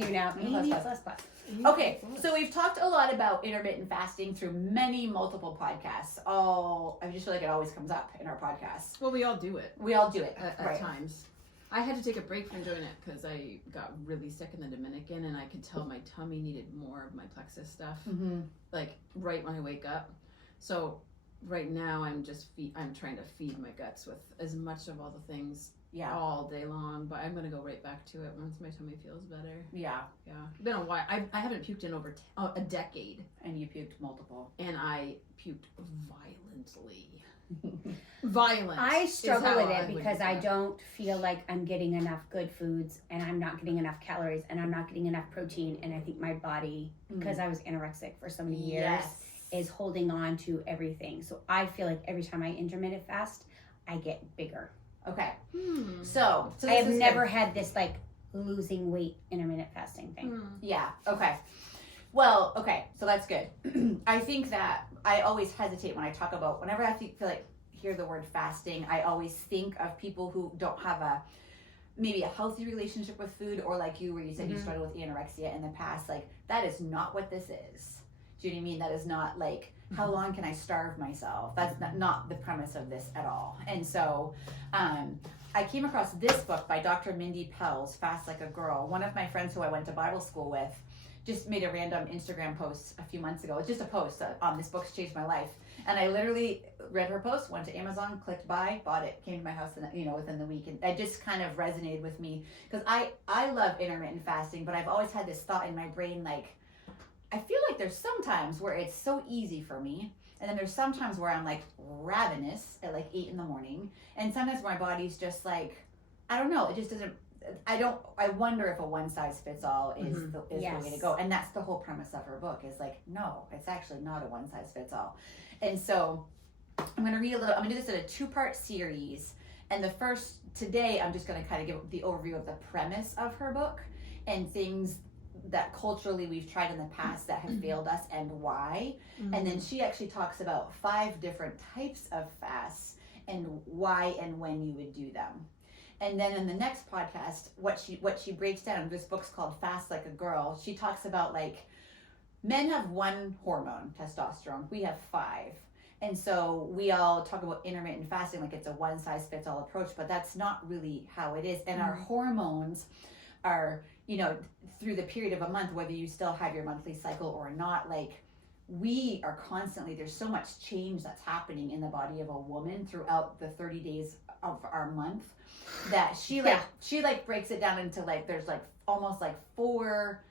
telling you now. Plus. Okay, so we've talked a lot about intermittent fasting through multiple podcasts. I just feel like it always comes up in our podcasts. Well, we all do it. We all do it at times. I had to take a break from doing it because I got really sick in the Dominican, and I could tell my tummy needed more of my plexus stuff, like right when I wake up. So right now I'm trying to feed my guts with as much of all the things all day long, but I'm going to go right back to it once my tummy feels better. Yeah. It's been a while. I haven't puked in over a decade. And you puked multiple. And I puked violently. Violent. I struggle with it because I don't feel like I'm getting enough good foods, and I'm not getting enough calories, and I'm not getting enough protein, and I think my body, because I was anorexic for so many years, is holding on to everything. So I feel like every time I intermittent fast, I get bigger. Okay. So I have never had this like losing weight intermittent fasting thing. Yeah. Okay. Well, okay. So that's good. I think that I always hesitate when I talk about, whenever I hear the word fasting, I always think of people who don't have maybe a healthy relationship with food, or like you, where you said you struggled with anorexia in the past. Like, that is not what this is. Do you know what I mean? That is not like, how long can I starve myself? That's not the premise of this at all. And so I came across this book by Dr. Mindy Pell's, Fast Like a Girl. One of my friends who I went to Bible school with just made a random Instagram post a few months ago. It's just a post this book's changed my life. And I literally read her post, went to Amazon, clicked buy, bought it, came to my house, within the week. And it just kind of resonated with me because I love intermittent fasting, but I've always had this thought in my brain, like, I feel like there's some times where it's so easy for me, and then there's some times where I'm like ravenous at like 8 a.m, and sometimes my body's just like, I don't know, it just doesn't. I wonder if a one size fits all is the way to go, and that's the whole premise of her book. Is like, no, it's actually not a one size fits all. And so I'm going to read I'm going to do this in a 2-part series, and today I'm just going to kind of give the overview of the premise of her book and things that culturally we've tried in the past that have failed us and why. And then she actually talks about 5 different types of fasts and why and when you would do them. And then in the next podcast, what she breaks down, this book's called Fast Like a Girl. She talks about, like, men have 1 hormone, testosterone. We have 5. And so we all talk about intermittent fasting like it's a one size fits all approach, but that's not really how it is. And our hormones are, through the period of a month, whether you still have your monthly cycle or not, like, we are constantly, there's so much change that's happening in the body of a woman throughout the 30 days of our month that she breaks it down into, like, there's like almost like 4,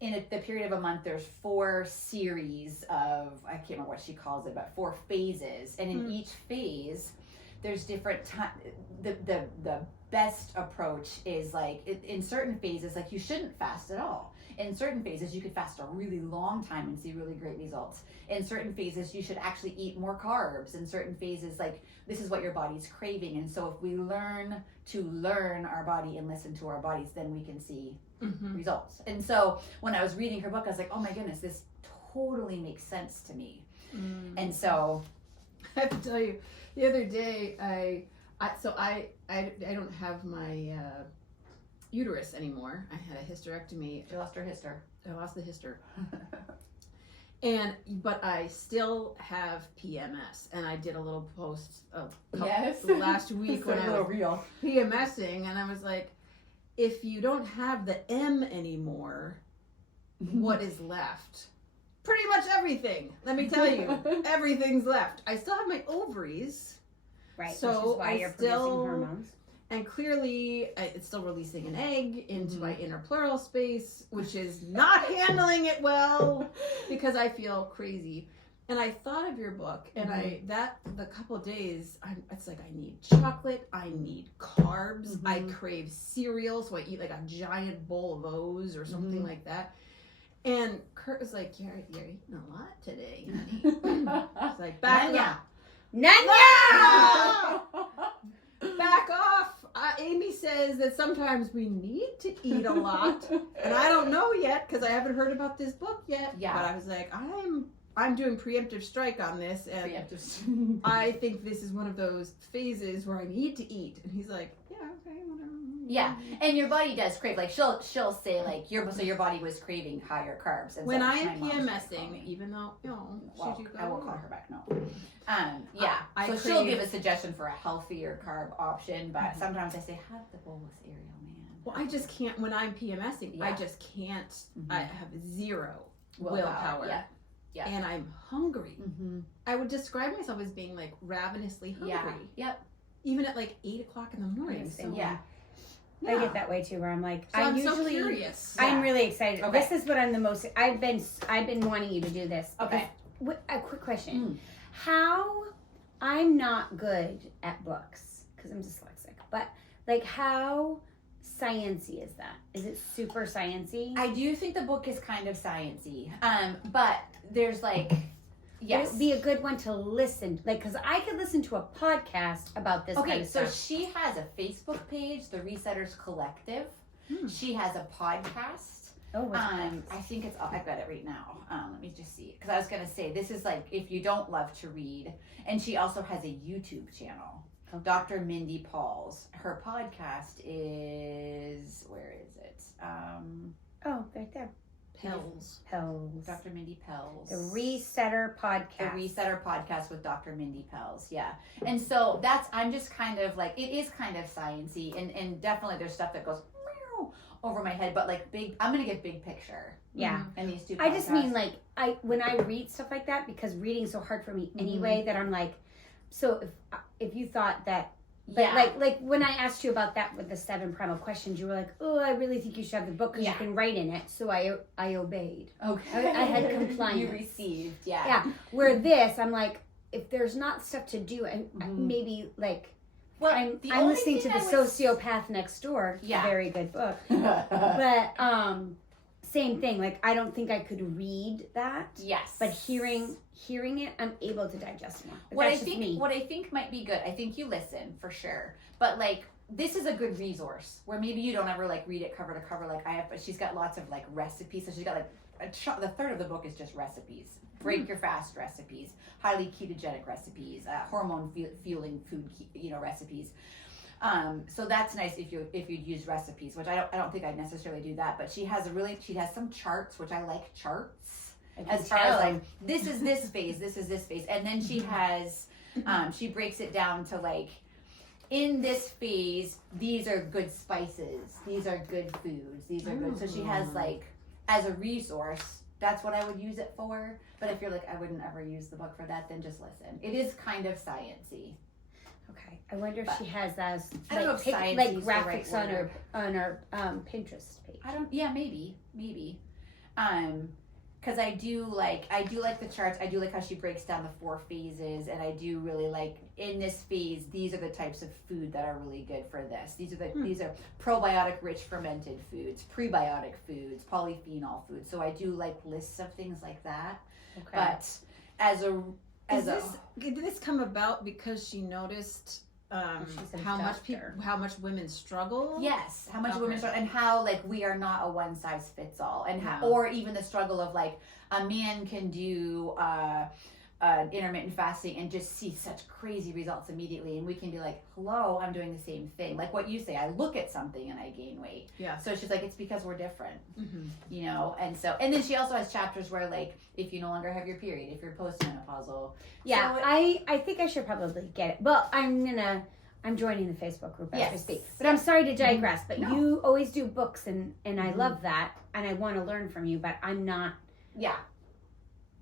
in the period of a month, there's 4 series of, I can't remember what she calls it, but 4 phases. And in each phase, there's different time. The best approach is, like, in certain phases, like, you shouldn't fast at all. In certain phases, you could fast a really long time and see really great results. In certain phases, you should actually eat more carbs. In certain phases, like, this is what your body's craving. And so if we learn to learn our body and listen to our bodies, then we can see results. And so when I was reading her book, I was like, oh my goodness, this totally makes sense to me. And so I have to tell you, the other day, I don't have my uterus anymore. I had a hysterectomy. She lost her hyster. I lost the hyster. But I still have PMS, and I did a little post last week when I was PMSing, and I was like, if you don't have the M anymore, what is left? Pretty much everything. Let me tell you, everything's left. I still have my ovaries, right? So which is why you're producing hormones. And clearly, it's still releasing an egg into my inner pleural space, which is not handling it well because I feel crazy. And I thought of your book, and the couple of days, it's like, I need chocolate, I need carbs, I crave cereal, so I eat like a giant bowl of those or something like that. And Kurt was like, you're eating a lot today, honey. It's like, back off. Nanya! Back off. Amy says that sometimes we need to eat a lot, and I don't know yet because I haven't heard about this book yet. Yeah. But I was like, I'm I'm doing preemptive strike on this, and I think this is one of those phases where I need to eat. And he's like, yeah, okay, whatever. Yeah, and your body does crave. Like she'll say like your body was craving higher carbs. And When so I am my mom's like, PMSing, even though well, should you go? I will call her back. No. Yeah. I So she'll crave- give a suggestion for a healthier carb option, but sometimes I say have the bowl of cereal, man. Well, I just can't. When I'm PMSing, I just can't. Mm-hmm. I have zero willpower. Yeah. Yeah. And I'm hungry. Mm-hmm. I would describe myself as being like ravenously hungry. Yeah. Yep. Even at like 8 o'clock in the morning. So, Yeah. I get that way too, where I'm like, So I'm so curious. I'm really excited. Okay. This is what I'm the most. I've been wanting you to do this. Okay. A quick question: How I'm not good at books because I'm dyslexic, but like how sciencey is that? Is it super sciencey? I do think the book is kind of sciencey, but there's like. Yes. It would be a good one to listen, like, because I could listen to a podcast about this kind of so stuff. she has a Facebook page, the Resetters Collective. She has a podcast. Oh, what's I think it's. I've got it right now. Let me just see, because I was gonna say this is like if you don't love to read, and she also has a YouTube channel. Okay. Dr. Mindy Pauls. Her podcast is where is it? Oh, right there. Pills. Dr. Mindy Pells. The Resetter podcast. The Resetter podcast with Dr. Mindy Pells, yeah. And so I'm just kind of like, it is kind of sciencey, and definitely there's stuff that goes meow over my head, but like I'm gonna get big picture. Yeah. And these two podcasts. I just mean like, when I read stuff like that, because reading's so hard for me anyway, that I'm like, so if you thought that, but like when I asked you about that with the 7 primal questions, you were like, oh, I really think you should have the book because you can write in it. So I obeyed. Okay. I had compliance. You received, yeah. Yeah. Where this, I'm like, if there's not stuff to do, and maybe like, Well, I'm only listening to thing The Sociopath Next Door. Yeah. A very good book. But same thing. Like, I don't think I could read that. Yes. But hearing it, I'm able to digest more. But What that's just me. what I think might be good, I think you listen for sure, but like this is a good resource where maybe you don't ever like read it cover to cover like I have, but she's got lots of like recipes. So she's got like the third of the book is just recipes, break your fast recipes, highly ketogenic recipes, hormone fueling food, recipes. So that's nice if you'd use recipes, which I don't think I'd necessarily do that, but she has some charts, which I like charts. As far as like this is this phase, this is this phase, and then she has she breaks it down to like in this phase these are good spices, these are good foods, these are good. So she has like as a resource, that's what I would use it for. But if you're like I wouldn't ever use the book for that, then just listen. It is kind of sciencey. Okay, I wonder if she has those I don't know if science like is the right graphics word. on her Pinterest page. Maybe. Because I do like the charts. I do like how she breaks down the 4 phases, and I do really like in this phase. These are the types of food that are really good for this. These are probiotic rich fermented foods, prebiotic foods, polyphenol foods. So I do like lists of things like that. Okay. But Did this come about because she noticed how much women struggle? Yes, how much women struggle, and how like we are not a one size fits all, and how, or even the struggle of like a man can do intermittent fasting and just see such crazy results immediately, and we can be like, hello, I'm doing the same thing. Like what you say, I look at something and I gain weight. Yeah. So she's like, it's because we're different, and then she also has chapters where like if you no longer have your period, if you're postmenopausal. Yeah, so I think I should probably get it. Well, I'm joining the Facebook group as we speak. But I'm sorry to digress, but you always do books, and I love that, and I want to learn from you, but I'm not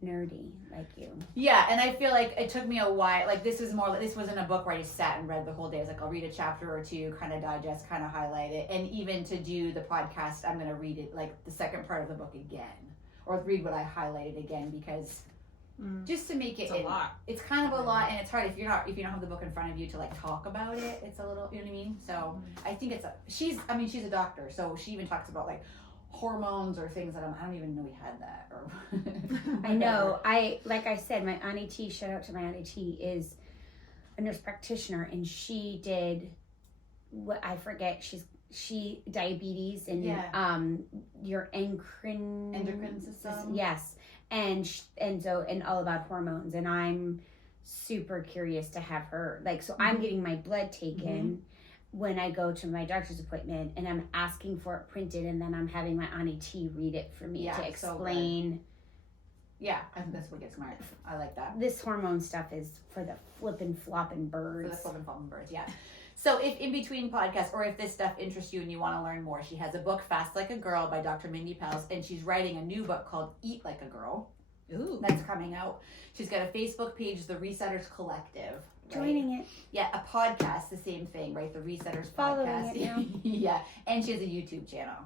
nerdy like you. Yeah, and I feel like it took me a while. Like this wasn't a book where I just sat and read the whole day. I was like, I'll read a chapter or two, kind of digest, kind of highlight it, and even to do the podcast, I'm gonna read it like the second part of the book again, or read what I highlighted again, because just to make it a lot. It's kind of a lot, and it's hard if you don't have the book in front of you to like talk about it. It's a little, you know what I mean. So I think she's a doctor, so she even talks about like hormones or things that I don't even know we had that. Or I know. Like I said, my Auntie T, shout out to my Auntie T, is a nurse practitioner, and she did what I forget. She diabetes and your endocrine system. Yes, and all about hormones, and I'm super curious to have her, like, so I'm getting my blood taken when I go to my doctor's appointment, and I'm asking for it printed, and then I'm having my Auntie T read it for me to explain. Yeah, I think that's what gets smart. I like that. This hormone stuff is for the flippin' floppin' birds. Yeah. So if in between podcasts, or if this stuff interests you and you want to learn more, she has a book, Fast Like a Girl by Dr. Mindy Pels, and she's writing a new book called Eat Like a Girl. Ooh. That's coming out. She's got a Facebook page, The Resetters Collective. Right? Joining it. Yeah, a podcast, the same thing, right? The Resetters Following podcast. it now. Yeah, and she has a YouTube channel.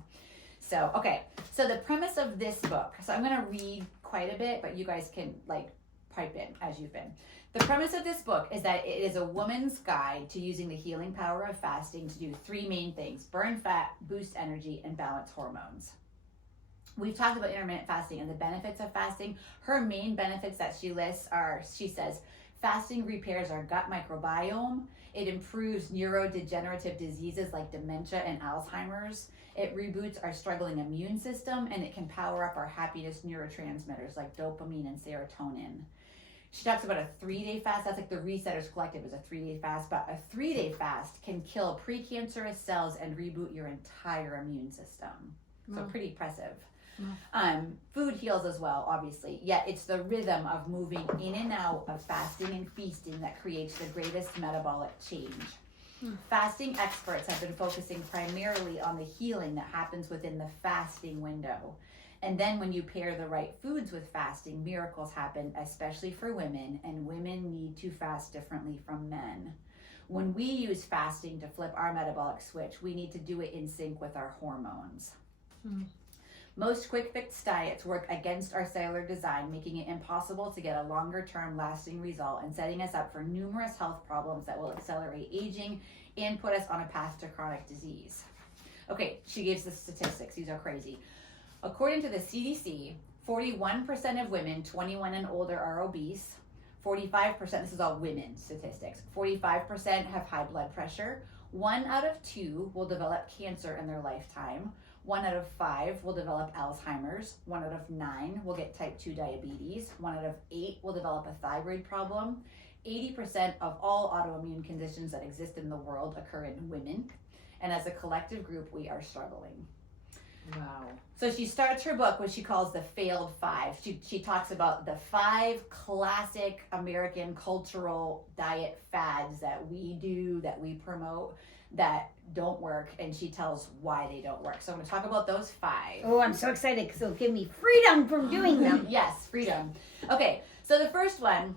So, okay. So the premise of this book, so I'm going to read quite a bit, but you guys can like pipe in as you've been. The premise of this book is that it is a woman's guide to using the healing power of fasting to do 3 main things: burn fat, boost energy, and balance hormones. We've talked about intermittent fasting and the benefits of fasting. Her main benefits that she lists are, she says, fasting repairs our gut microbiome. It improves neurodegenerative diseases like dementia and Alzheimer's. It reboots our struggling immune system, and it can power up our happiness neurotransmitters like dopamine and serotonin. She talks about a 3-day fast. That's like the Resetters Collective is a 3-day fast, but a 3-day fast can kill precancerous cells and reboot your entire immune system. So pretty impressive. Food heals as well, obviously, yet it's the rhythm of moving in and out of fasting and feasting that creates the greatest metabolic change. Fasting experts have been focusing primarily on the healing that happens within the fasting window. And then when you pair the right foods with fasting, miracles happen, especially for women, and women need to fast differently from men. When we use fasting to flip our metabolic switch, we need to do it in sync with our hormones. Most quick fix diets work against our cellular design, making it impossible to get a longer term lasting result and setting us up for numerous health problems that will accelerate aging and put us on a path to chronic disease. Okay, she gives the statistics. These are crazy. According to the CDC, 41% of women 21 and older are obese. 45%, this is all women statistics, 45% have high blood pressure. 1 out of 2 will develop cancer in their lifetime. 1 out of 5 will develop Alzheimer's. 1 out of 9 will get type 2 diabetes. 1 out of 8 will develop a thyroid problem. 80% of all autoimmune conditions that exist in the world occur in women. And as a collective group, we are struggling. Wow. So she starts her book, what she calls the failed 5. She talks about the 5 classic American cultural diet fads that we do, that we promote, that don't work, and she tells why they don't work. So I'm going to talk about those 5. Oh, I'm so excited because it'll give me freedom from doing them. Yes, freedom. Okay, so the first one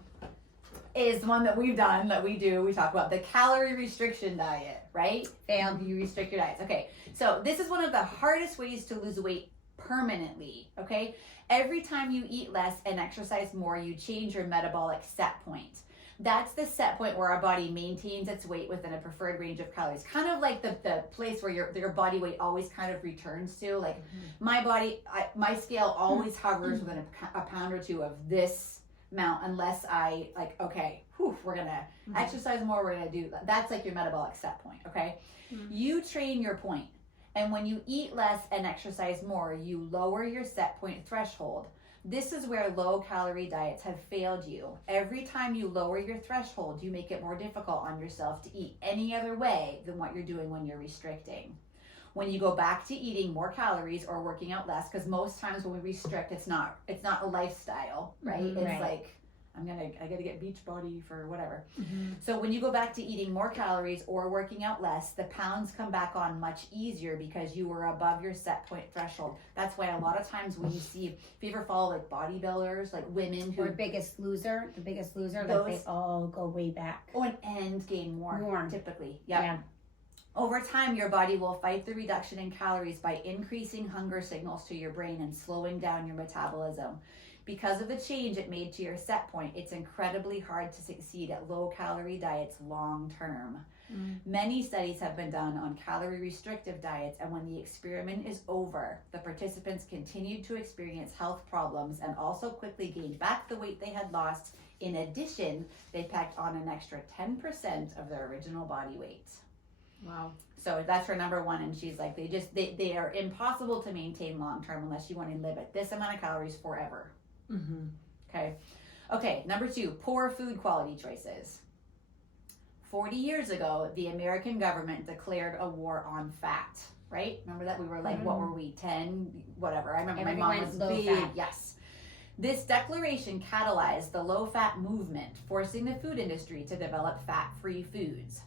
is one that we've done, that we do. We talk about the calorie restriction diet, right? Failed. You restrict your diets. Okay, so this is one of the hardest ways to lose weight permanently, okay? Every time you eat less and exercise more, you change your metabolic set point. That's the set point where our body maintains its weight within a preferred range of calories. Kind of like the place where your body weight always kind of returns to. Like my body, my scale always hovers within a pound or 2 of this amount, unless I like, okay, we're gonna exercise more, we're gonna do, that's like your metabolic set point, okay? You train your point, and when you eat less and exercise more, you lower your set point threshold. This is where low calorie diets have failed you. Every time you lower your threshold, you make it more difficult on yourself to eat any other way than what you're doing when you're restricting. When you go back to eating more calories or working out less, because most times when we restrict, it's not a lifestyle, right? It's right. like, I gotta get beach body for whatever. So when you go back to eating more calories or working out less, the pounds come back on much easier because you were above your set point threshold. That's why a lot of times when you see, if you ever follow like bodybuilders, like women who Or Biggest Loser, like Those- they all go way back. and gain more. Typically. Yep. Yeah. Over time, your body will fight the reduction in calories by increasing hunger signals to your brain and slowing down your metabolism. Because of the change it made to your set point, it's incredibly hard to succeed at low-calorie diets long term. Many studies have been done on calorie restrictive diets, and when the experiment is over, the participants continued to experience health problems and also quickly gained back the weight they had lost. In addition, they packed on an extra 10% of their original body weight. Wow. So that's her number 1, and she's like, they are impossible to maintain long term unless you want to live at this amount of calories forever. Okay, number 2, poor food quality choices. 40 years ago, the American government declared a war on fat, right? Remember that? We were like, what were we, 10, whatever. I remember Everything my mom went was low big. fat. Yes. This declaration catalyzed the low-fat movement, forcing the food industry to develop fat-free foods.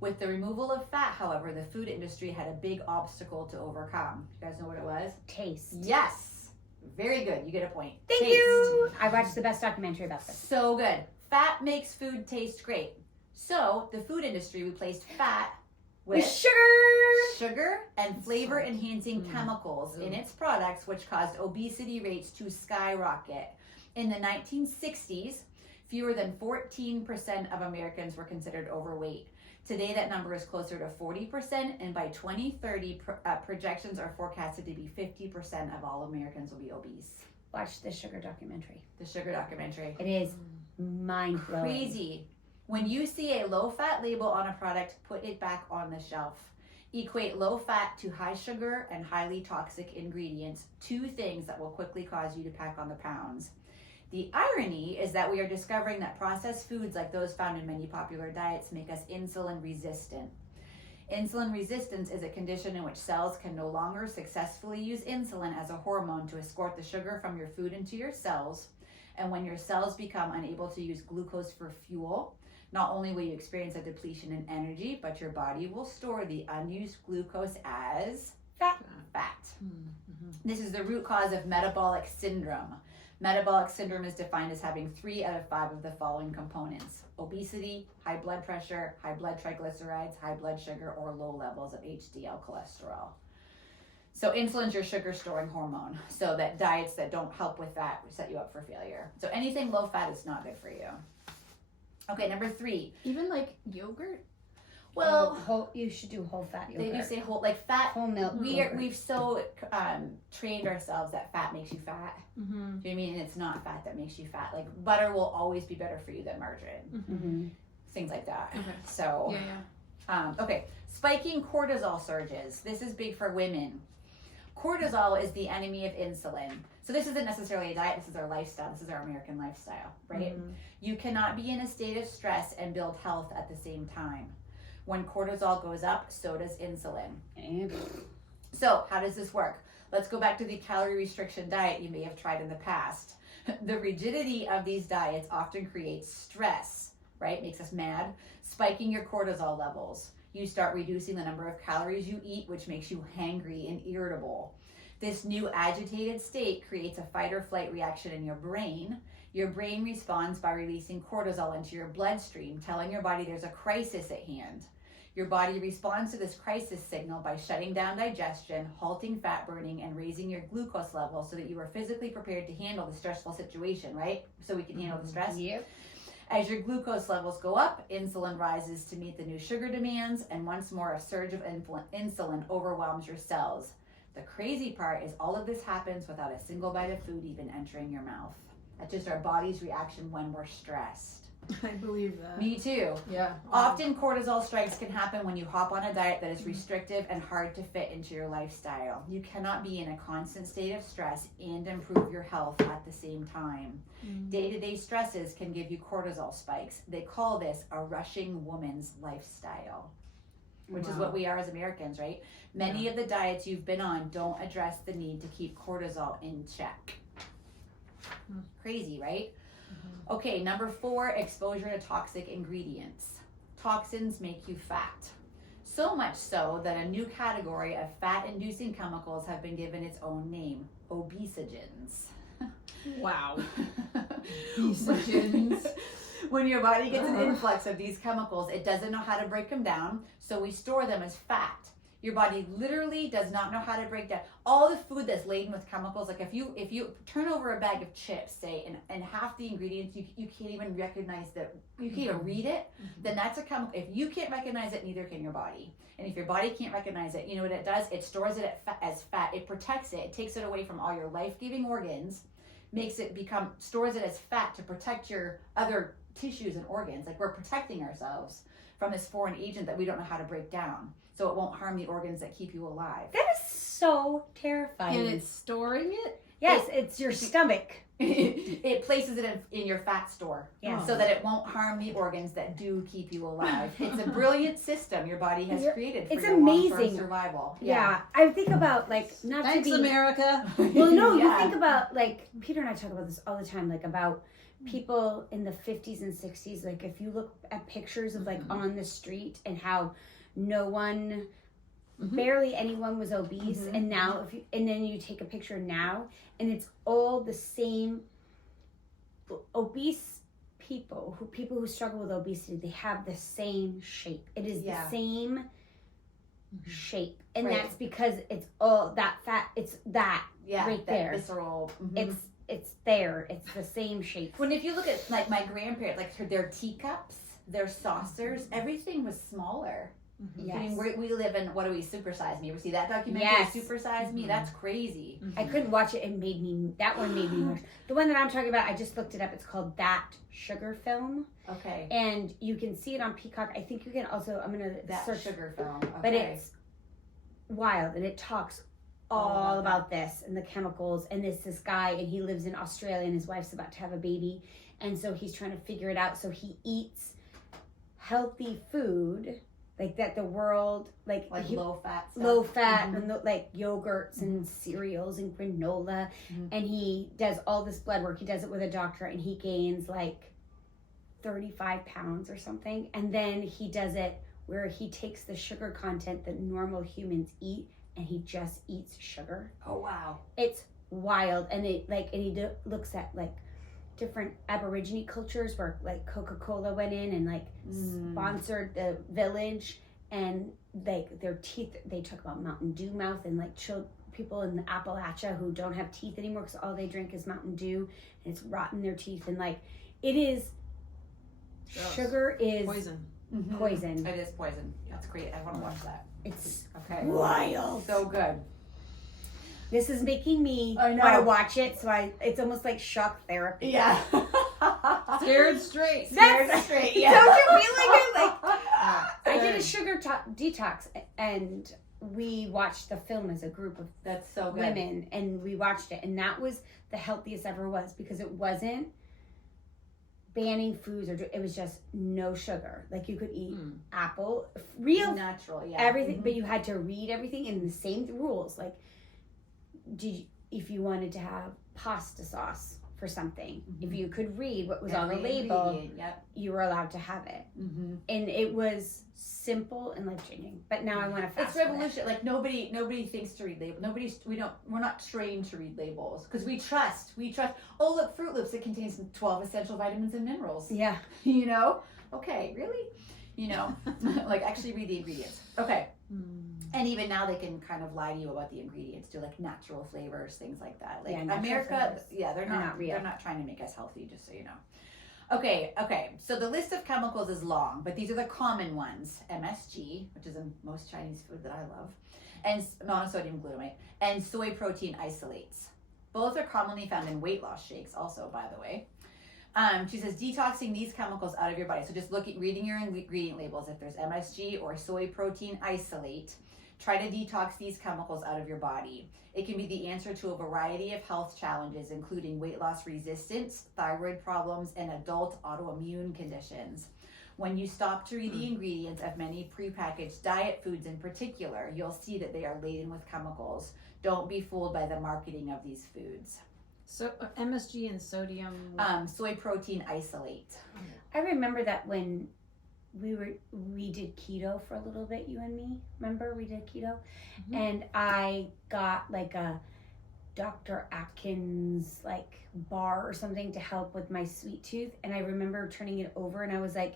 With the removal of fat, however, the food industry had a big obstacle to overcome. You guys know what it was? Taste. Yes. Very good. You get a point. Thank Taste. you. I watched the best documentary about this. So good. Fat makes food taste great. So the food industry replaced fat with sugar and flavor enhancing chemicals in its products, which caused obesity rates to skyrocket. In the 1960s, fewer than 14% of Americans were considered overweight. Today, that number is closer to 40%, and by 2030, projections are forecasted to be 50% of all Americans will be obese. Watch the sugar documentary. The sugar documentary. It is mind-blowing. Crazy. When you see a low-fat label on a product, put it back on the shelf. Equate low fat to high sugar and highly toxic ingredients, 2 things that will quickly cause you to pack on the pounds. The irony is that we are discovering that processed foods like those found in many popular diets make us insulin resistant. Insulin resistance is a condition in which cells can no longer successfully use insulin as a hormone to escort the sugar from your food into your cells. And when your cells become unable to use glucose for fuel, not only will you experience a depletion in energy, but your body will store the unused glucose as fat. This is the root cause of metabolic syndrome. Metabolic syndrome is defined as having 3 out of 5 of the following components: obesity, high blood pressure, high blood triglycerides, high blood sugar, or low levels of HDL cholesterol. So insulin's your sugar storing hormone. So that diets that don't help with that set you up for failure. So anything low fat is not good for you. Okay, number 3. Even like yogurt? Well, you should do whole fat yogurt. they do say whole, like fat. Whole milk. We've so trained ourselves that fat makes you fat. Do you know what I mean? And it's not fat that makes you fat. Like butter will always be better for you than margarine. Things like that. Okay. So, okay. Spiking cortisol surges. This is big for women. Cortisol is the enemy of insulin. So this isn't necessarily a diet. This is our lifestyle. This is our American lifestyle, right? You cannot be in a state of stress and build health at the same time. When cortisol goes up, so does insulin. So how does this work? Let's go back to the calorie restriction diet you may have tried in the past. The rigidity of these diets often creates stress, right? Makes us mad, spiking your cortisol levels. You start reducing the number of calories you eat, which makes you hangry and irritable. This new agitated state creates a fight or flight reaction in your brain. Your brain responds by releasing cortisol into your bloodstream, telling your body there's a crisis at hand. Your body responds to this crisis signal by shutting down digestion, halting fat burning, and raising your glucose level so that you are physically prepared to handle the stressful situation, right? So we can handle the stress. Yep. As your glucose levels go up, insulin rises to meet the new sugar demands, and once more a surge of insulin overwhelms your cells. The crazy part is all of this happens without a single bite of food even entering your mouth. That's just our body's reaction when we're stressed. I believe that. Me too. Yeah. Often cortisol strikes can happen when you hop on a diet that is restrictive and hard to fit into your lifestyle. You cannot be in a constant state of stress and improve your health at the same time. Day-to-day stresses can give you cortisol spikes. They call this a rushing woman's lifestyle, which is what we are as Americans, right? Many of the diets you've been on don't address the need to keep cortisol in check. Crazy, right? Okay, number 4, exposure to toxic ingredients. Toxins make you fat. So much so that a new category of fat-inducing chemicals have been given its own name, obesogens. Wow. Obesogens. When your body gets an influx of these chemicals, it doesn't know how to break them down, so we store them as fat. Your body literally does not know how to break down all the food that's laden with chemicals. Like if you turn over a bag of chips, say, and half the ingredients you can't even recognize that, you can't even read it, then that's a chemical. If you can't recognize it, neither can your body. And if your body can't recognize it, you know what it does? It stores it as fat. It protects it. It takes it away from all your life-giving organs, stores it as fat to protect your other tissues and organs. Like we're protecting ourselves from this foreign agent that we don't know how to break down, so it won't harm the organs that keep you alive. That is so terrifying. And it's storing it? Yes, it's your stomach. it places it in your fat store. Yeah. So that it won't harm the organs that do keep you alive. It's a brilliant system your body has created for it's your amazing. long-term survival. Yeah. I think about like not Thanks, to be America. well, no, Yeah. you think about like Peter and I talk about this all the time, like about people in the 50s and 60s. Like if you look at pictures of like on the street and how no one, barely anyone was obese, and now and then you take a picture now, and it's all the same obese people who struggle with obesity. They have the same shape. It is the same shape, and that's because it's all that fat. It's that right that there. Visceral. It's there. It's the same shape. When if you look at like my grandparents, like their teacups, their saucers, everything was smaller. Yes. I mean, we live in, what do we, Super Size Me? Ever see that documentary? Yes. Super Size Me? That's crazy. I couldn't watch it. That one made me worse. The one that I'm talking about, I just looked it up. It's called That Sugar Film. Okay. And you can see it on Peacock. I think you can also, I'm going to That search. sugar film. Okay. But it's wild, and it talks all about this and the chemicals. And this guy, and he lives in Australia, and his wife's about to have a baby. And so he's trying to figure it out. So he eats healthy food, like that the world, like low fat stuff. low fat and like yogurts and cereals and granola, and he does all this blood work. He does it with a doctor, and he gains like 35 pounds or something. And then he does it where he takes the sugar content that normal humans eat, and he just eats sugar. Oh wow. It's wild. And he looks at like different Aborigine cultures where like Coca-Cola went in and like sponsored the village, and like their teeth, they talk about Mountain Dew mouth, and like people in the Appalachia who don't have teeth anymore because all they drink is Mountain Dew, and it's rotting their teeth. And like it is, sugar is Poison. poison. It is poison. That's great. I want to watch that. It's Wild. So good. This is making me I know. want to watch it, so it's almost like shock therapy. Yeah. Scared straight. That's straight. Don't you feel like it? Like I did a sugar detox, and we watched the film as a group of That's so good. women, and we watched it, and that was the healthiest ever was, because it wasn't banning foods, or it was just no sugar. Like you could eat apple, real natural, everything, but you had to read everything in the same rules. Like, if you wanted to have pasta sauce for something, if you could read what was on the label, you were allowed to have it. And it was simple and life-changing. But now I want to fast. It's revolution. Like nobody thinks to read labels. We're not trained to read labels because we trust. Oh look, Fruit Loops, it contains 12 essential vitamins and minerals. Yeah. You know? Okay, really? You know, like actually read the ingredients. Okay. And even now they can kind of lie to you about the ingredients too, like natural flavors, things like that. Like America, they're not real. They're not trying to make us healthy, just so you know. Okay. So the list of chemicals is long, but these are the common ones: MSG, which is in most Chinese food that I love, and monosodium glutamate, and soy protein isolates. Both are commonly found in weight loss shakes, also, by the way. She says detoxing these chemicals out of your body. So just reading your ingredient labels. If there's MSG or soy protein isolate, try to detox these chemicals out of your body. It can be the answer to a variety of health challenges, including weight loss resistance, thyroid problems, and adult autoimmune conditions. When you stop to read the ingredients of many prepackaged diet foods in particular, you'll see that they are laden with chemicals. Don't be fooled by the marketing of these foods. So MSG and sodium. Soy protein isolate. I remember that when we did keto for a little bit, you and me. Remember we did keto? And I got like a Dr. Atkins like bar or something to help with my sweet tooth, and I remember turning it over, and I was like,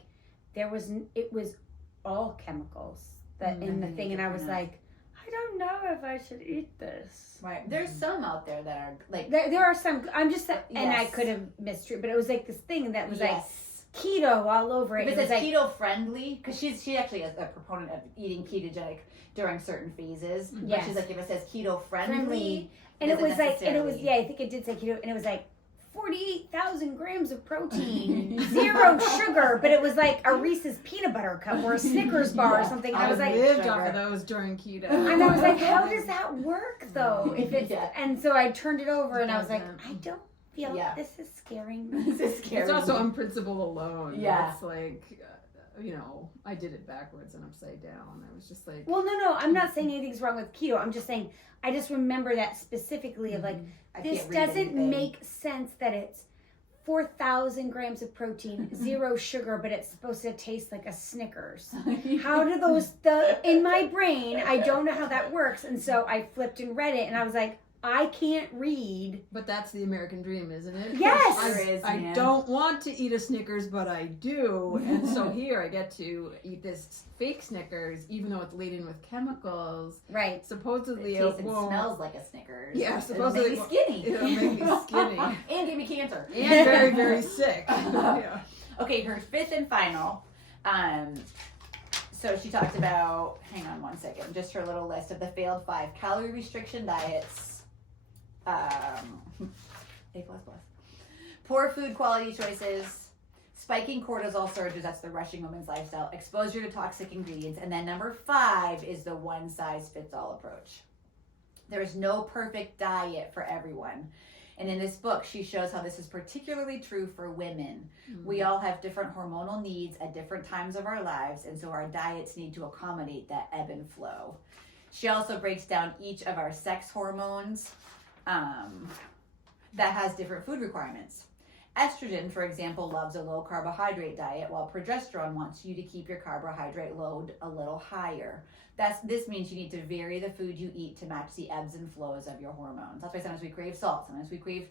it was all chemicals that in the thing, and I was like, I don't know if I should eat this. Right. There's some out there that are like there are some. I'm just and I could have mistreated, but it was like this thing that was like keto all over it. If it was says like, keto friendly, because she actually is a proponent of eating ketogenic during certain phases. But she's like, if it says keto friendly, and it was like, and it was I think it did say keto, and it was like 48,000 grams of protein, 0 sugar, but it was like a Reese's peanut butter cup or a Snickers bar or something. And I was like, lived off of those during keto. And I was like, how does that work though? If it's and so I turned it over and I was like, I don't feel Yeah. this is scaring me. This is scary. It's also on principle alone. Yeah. It's like, I did it backwards and upside down. I was just like. Well, no, I'm not saying anything's wrong with keto. I'm just saying I just remember that specifically of like, I this can't read doesn't anything. make sense that it's 4,000 grams of protein, 0 sugar, but it's supposed to taste like a Snickers. How do in my brain, I don't know how that works. And so I flipped and read it and I was like, I can't read. But that's the American dream, isn't it? Yes! I don't want to eat a Snickers, but I do. And so here I get to eat this fake Snickers, even though it's laden with chemicals. Right. Supposedly It tastes and won't. smells like a Snickers. Yeah, supposedly It'll make me skinny. It'll make me skinny. And give me cancer. And very, very sick. Yeah. Okay, her fifth and final. So she talked about, hang on one second, just her little list of the failed 5 calorie restriction diets. A++. Poor food quality choices, spiking cortisol surges, that's the rushing woman's lifestyle, exposure to toxic ingredients, and then number 5 is the one size fits all approach. There is no perfect diet for everyone. And in this book, she shows how this is particularly true for women. Mm-hmm. We all have different hormonal needs at different times of our lives, and so our diets need to accommodate that ebb and flow. She also breaks down each of our sex hormones that has different food requirements. Estrogen, for example, loves a low carbohydrate diet, while progesterone wants you to keep your carbohydrate load a little higher. This means you need to vary the food you eat to match the ebbs and flows of your hormones. That's why sometimes we crave salt, sometimes we crave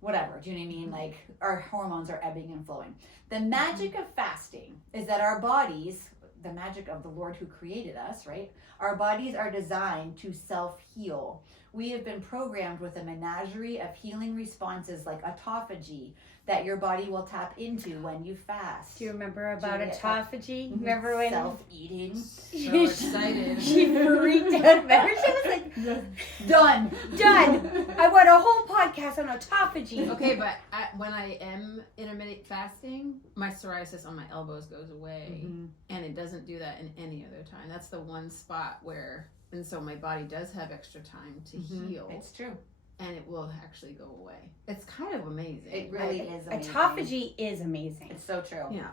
whatever. Do you know what I mean? Like, our hormones are ebbing and flowing. The magic of fasting is that our bodies, the magic of the Lord who created us, right? Our bodies are designed to self-heal. We have been programmed with a menagerie of healing responses like autophagy that your body will tap into when you fast. Do you remember about autophagy? Mm-hmm. Remember when self-eating? So excited. She freaked out. Remember, she was like, Done. I want a whole podcast on autophagy. Okay, but when I am intermittent fasting, my psoriasis on my elbows goes away, and it doesn't do that in any other time. That's the one spot where, and so my body does have extra time to heal. It's true. And it will actually go away. It's kind of amazing. It really is amazing. Autophagy is amazing. It's so true. Yeah.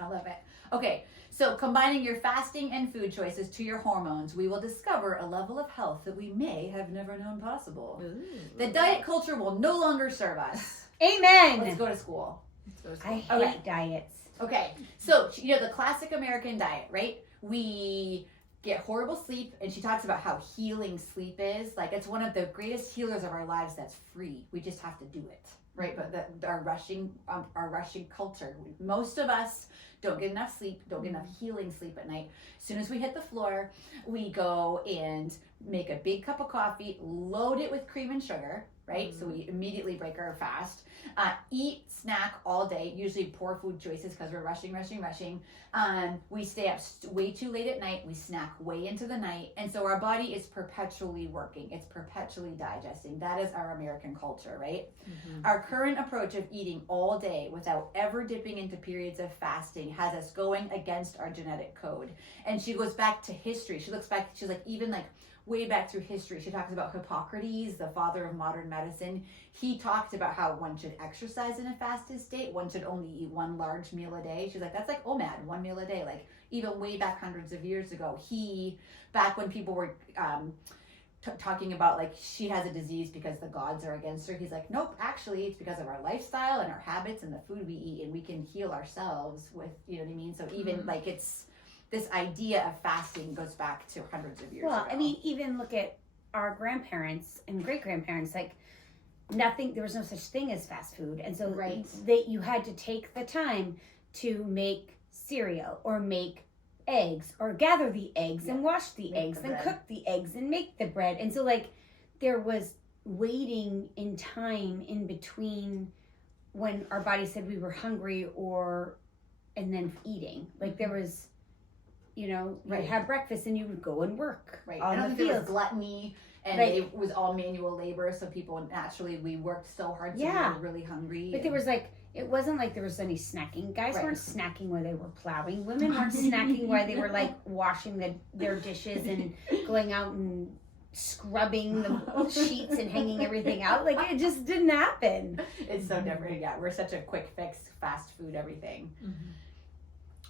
I love it. Okay, so combining your fasting and food choices to your hormones, we will discover a level of health that we may have never known possible. Ooh. The diet culture will no longer serve us. Amen. Let's go to school. I hate diets. Okay, so the classic American diet, right? We get horrible sleep, and she talks about how healing sleep is. Like, it's one of the greatest healers of our lives that's free. We just have to do it, right? But our rushing culture, most of us don't get enough sleep, don't get enough healing sleep at night. As soon as we hit the floor, we go and make a big cup of coffee, load it with cream and sugar, right? So we immediately break our fast. Eat, snack all day, usually poor food choices because we're rushing. We stay up way too late at night. We snack way into the night. And so our body is perpetually working. It's perpetually digesting. That is our American culture, right? Our current approach of eating all day without ever dipping into periods of fasting has us going against our genetic code. And she goes back to history. She looks back, she's like, even like way back through history, she talks about Hippocrates, the father of modern medicine. He talked about how one should exercise in a fasted state. One should only eat 1 large meal a day. She's like, that's like OMAD, 1 meal a day. Like, even way back hundreds of years ago, back when people were talking about, like, she has a disease because the gods are against her, he's like, nope, actually, it's because of our lifestyle and our habits and the food we eat, and we can heal ourselves with, you know what I mean? So even, like, it's this idea of fasting goes back to hundreds of years ago. Well, I mean, even look at our grandparents and great-grandparents, like, there was no such thing as fast food. And so you had to take the time to make cereal or make eggs or gather the eggs and wash the eggs and cook the eggs and make the bread. And so, like, there was waiting in time in between when our body said we were hungry and then eating. Like, there was, you have breakfast and you would go and work on the fields. There was gluttony, and it was all manual labor, so people naturally, we worked so hard, so we were really hungry. But there was, like, it wasn't like there was any snacking. Guys weren't snacking where they were plowing. Women weren't snacking where they were, like, washing their dishes and going out and scrubbing the sheets and hanging everything out. Like, it just didn't happen. It's so different. Yeah, we're such a quick fix, fast food, everything.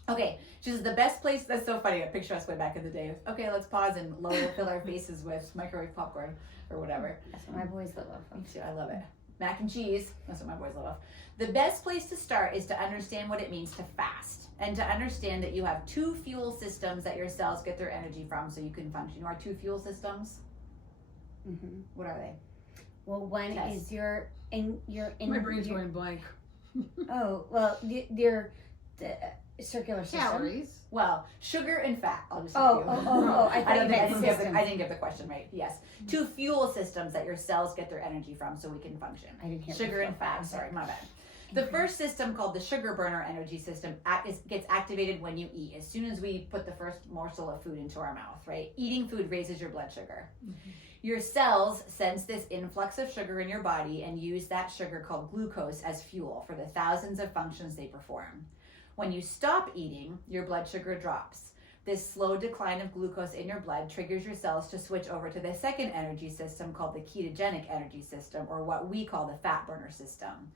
Okay, she says the best place. That's so funny. I picture us way back in the day. Okay, let's pause and fill our faces with microwave popcorn or whatever. That's what my boys live off Me of. too. I love it. Mac and cheese. That's what my boys love. The best place to start is to understand what it means to fast and to understand that you have 2 fuel systems that your cells get their energy from, so you can function. You know our 2 fuel systems. What are they? Well, one Yes. is your My brain's going blank. Oh, well, your circular system. Calories. Well, sugar and fat. I'll just Oh, I thought you meant systems. I didn't give the question right. Yes, 2 fuel systems that your cells get their energy from, so we can function. I didn't hear Sugar and fat. Sorry, my bad. The first system, called the sugar burner energy system, gets activated when you eat. As soon as we put the first morsel of food into our mouth, right? Eating food raises your blood sugar. Your cells sense this influx of sugar in your body and use that sugar called glucose as fuel for the thousands of functions they perform. When you stop eating, your blood sugar drops. This slow decline of glucose in your blood triggers your cells to switch over to the second energy system called the ketogenic energy system, or what we call the fat burner system.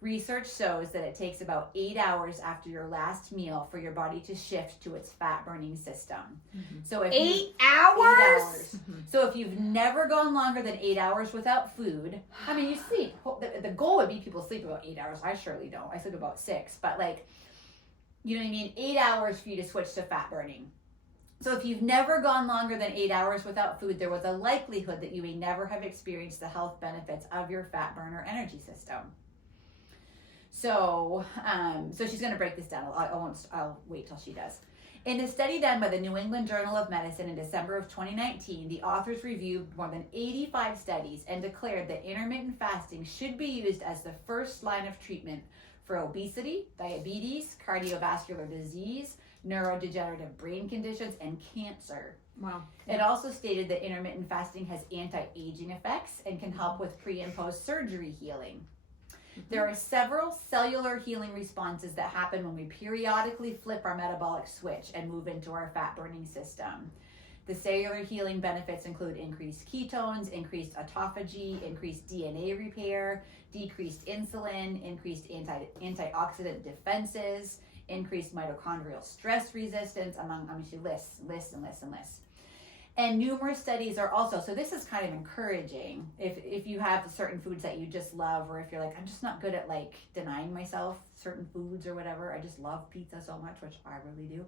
Research shows that it takes about 8 hours after your last meal for your body to shift to its fat burning system. So if 8 hours? So if you've never gone longer than 8 hours without food, I mean, you sleep. The goal would be people sleep about 8 hours. I surely don't. I sleep about 6. But like, you know what I mean? 8 hours for you to switch to fat burning. So if you've never gone longer than 8 hours without food, there was a likelihood that you may never have experienced the health benefits of your fat burner energy system. So she's going to break this down. I'll wait till she does. In a study done by the New England Journal of Medicine in December of 2019, the authors reviewed more than 85 studies and declared that intermittent fasting should be used as the first line of treatment for obesity, diabetes, cardiovascular disease, neurodegenerative brain conditions, and cancer. Wow. It also stated that intermittent fasting has anti-aging effects and can help with pre and post surgery healing. There are several cellular healing responses that happen when we periodically flip our metabolic switch and move into our fat burning system. The cellular healing benefits include increased ketones, increased autophagy, increased DNA repair, decreased insulin, increased antioxidant defenses, increased mitochondrial stress resistance, she lists. And numerous studies are also, so this is kind of encouraging if you have certain foods that you just love, or if you're like, I'm just not good at like denying myself certain foods or whatever. I just love pizza so much, which I really do.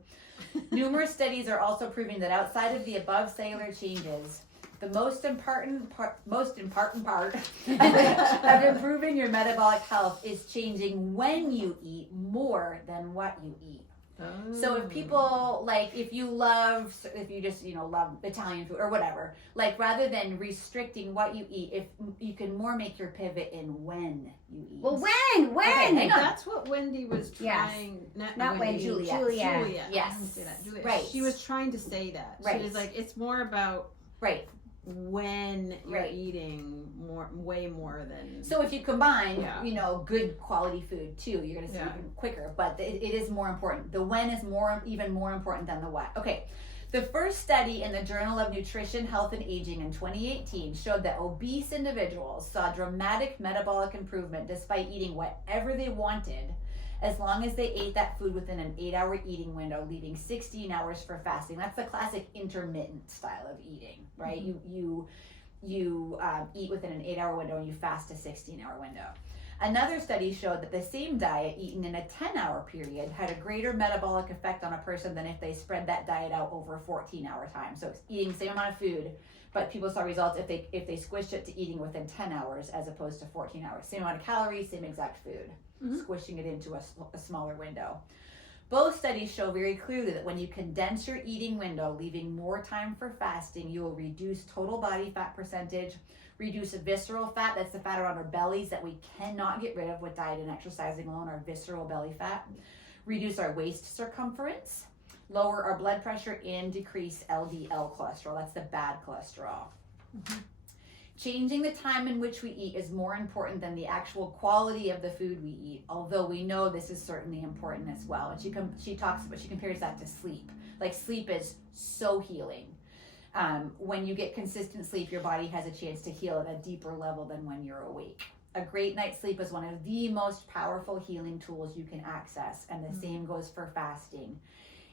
Numerous studies are also proving that outside of the above cellular changes, the most important part of improving your metabolic health is changing when you eat more than what you eat. So if people if you just love Italian food or whatever, like rather than restricting what you eat, if you can more make your pivot in when you eat. Well, when? Okay, that's what Wendy was trying. Not Wendy. Julia. Yes. I didn't say that. Julia. Right. She was trying to say that. Right. She was like, it's more about Right. when you're Right. eating way more than. So if you combine, Yeah. good quality food too, you're going to sleep even quicker. But it is more important. The when is even more important than the what. Okay. The first study in the Journal of Nutrition, Health, and Aging in 2018 showed that obese individuals saw dramatic metabolic improvement despite eating whatever they wanted, as long as they ate that food within an 8-hour eating window, leaving 16 hours for fasting. That's the classic intermittent style of eating, right? Mm-hmm. You eat within an 8-hour window and you fast a 16-hour window. Another study showed that the same diet eaten in a 10-hour period had a greater metabolic effect on a person than if they spread that diet out over a 14-hour time. So it's eating the same amount of food, but people saw results if they squished it to eating within 10 hours as opposed to 14 hours. Same amount of calories, same exact food, squishing it into a smaller window. Both studies show very clearly that when you condense your eating window, leaving more time for fasting, you will reduce total body fat percentage, reduce visceral fat, that's the fat around our bellies that we cannot get rid of with diet and exercising alone, our visceral belly fat, reduce our waist circumference, lower our blood pressure, and decrease LDL cholesterol, that's the bad cholesterol. Mm-hmm. Changing the time in which we eat is more important than the actual quality of the food we eat, although we know this is certainly important as well. And she compares that to sleep. Like sleep is so healing. When you get consistent sleep, your body has a chance to heal at a deeper level than when you're awake. A great night's sleep is one of the most powerful healing tools you can access, and the same goes for fasting.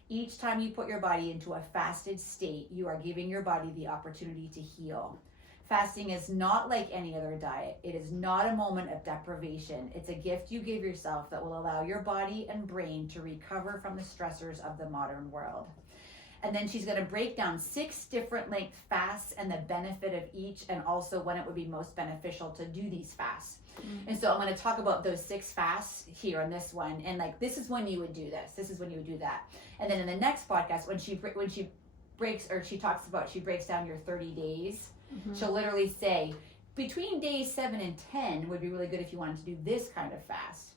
Each time you put your body into a fasted state, you are giving your body the opportunity to heal. Fasting is not like any other diet. It is not a moment of deprivation. It's a gift you give yourself that will allow your body and brain to recover from the stressors of the modern world. And then she's going to break down 6 different length fasts and the benefit of each, and also when it would be most beneficial to do these fasts. And so I'm going to talk about those 6 fasts here on this one, and like, this is when you would do this, this is when you would do that. And then in the next podcast, when she breaks, or she breaks down your 30 days, she'll literally say between days 7 and 10 would be really good if you wanted to do this kind of fast.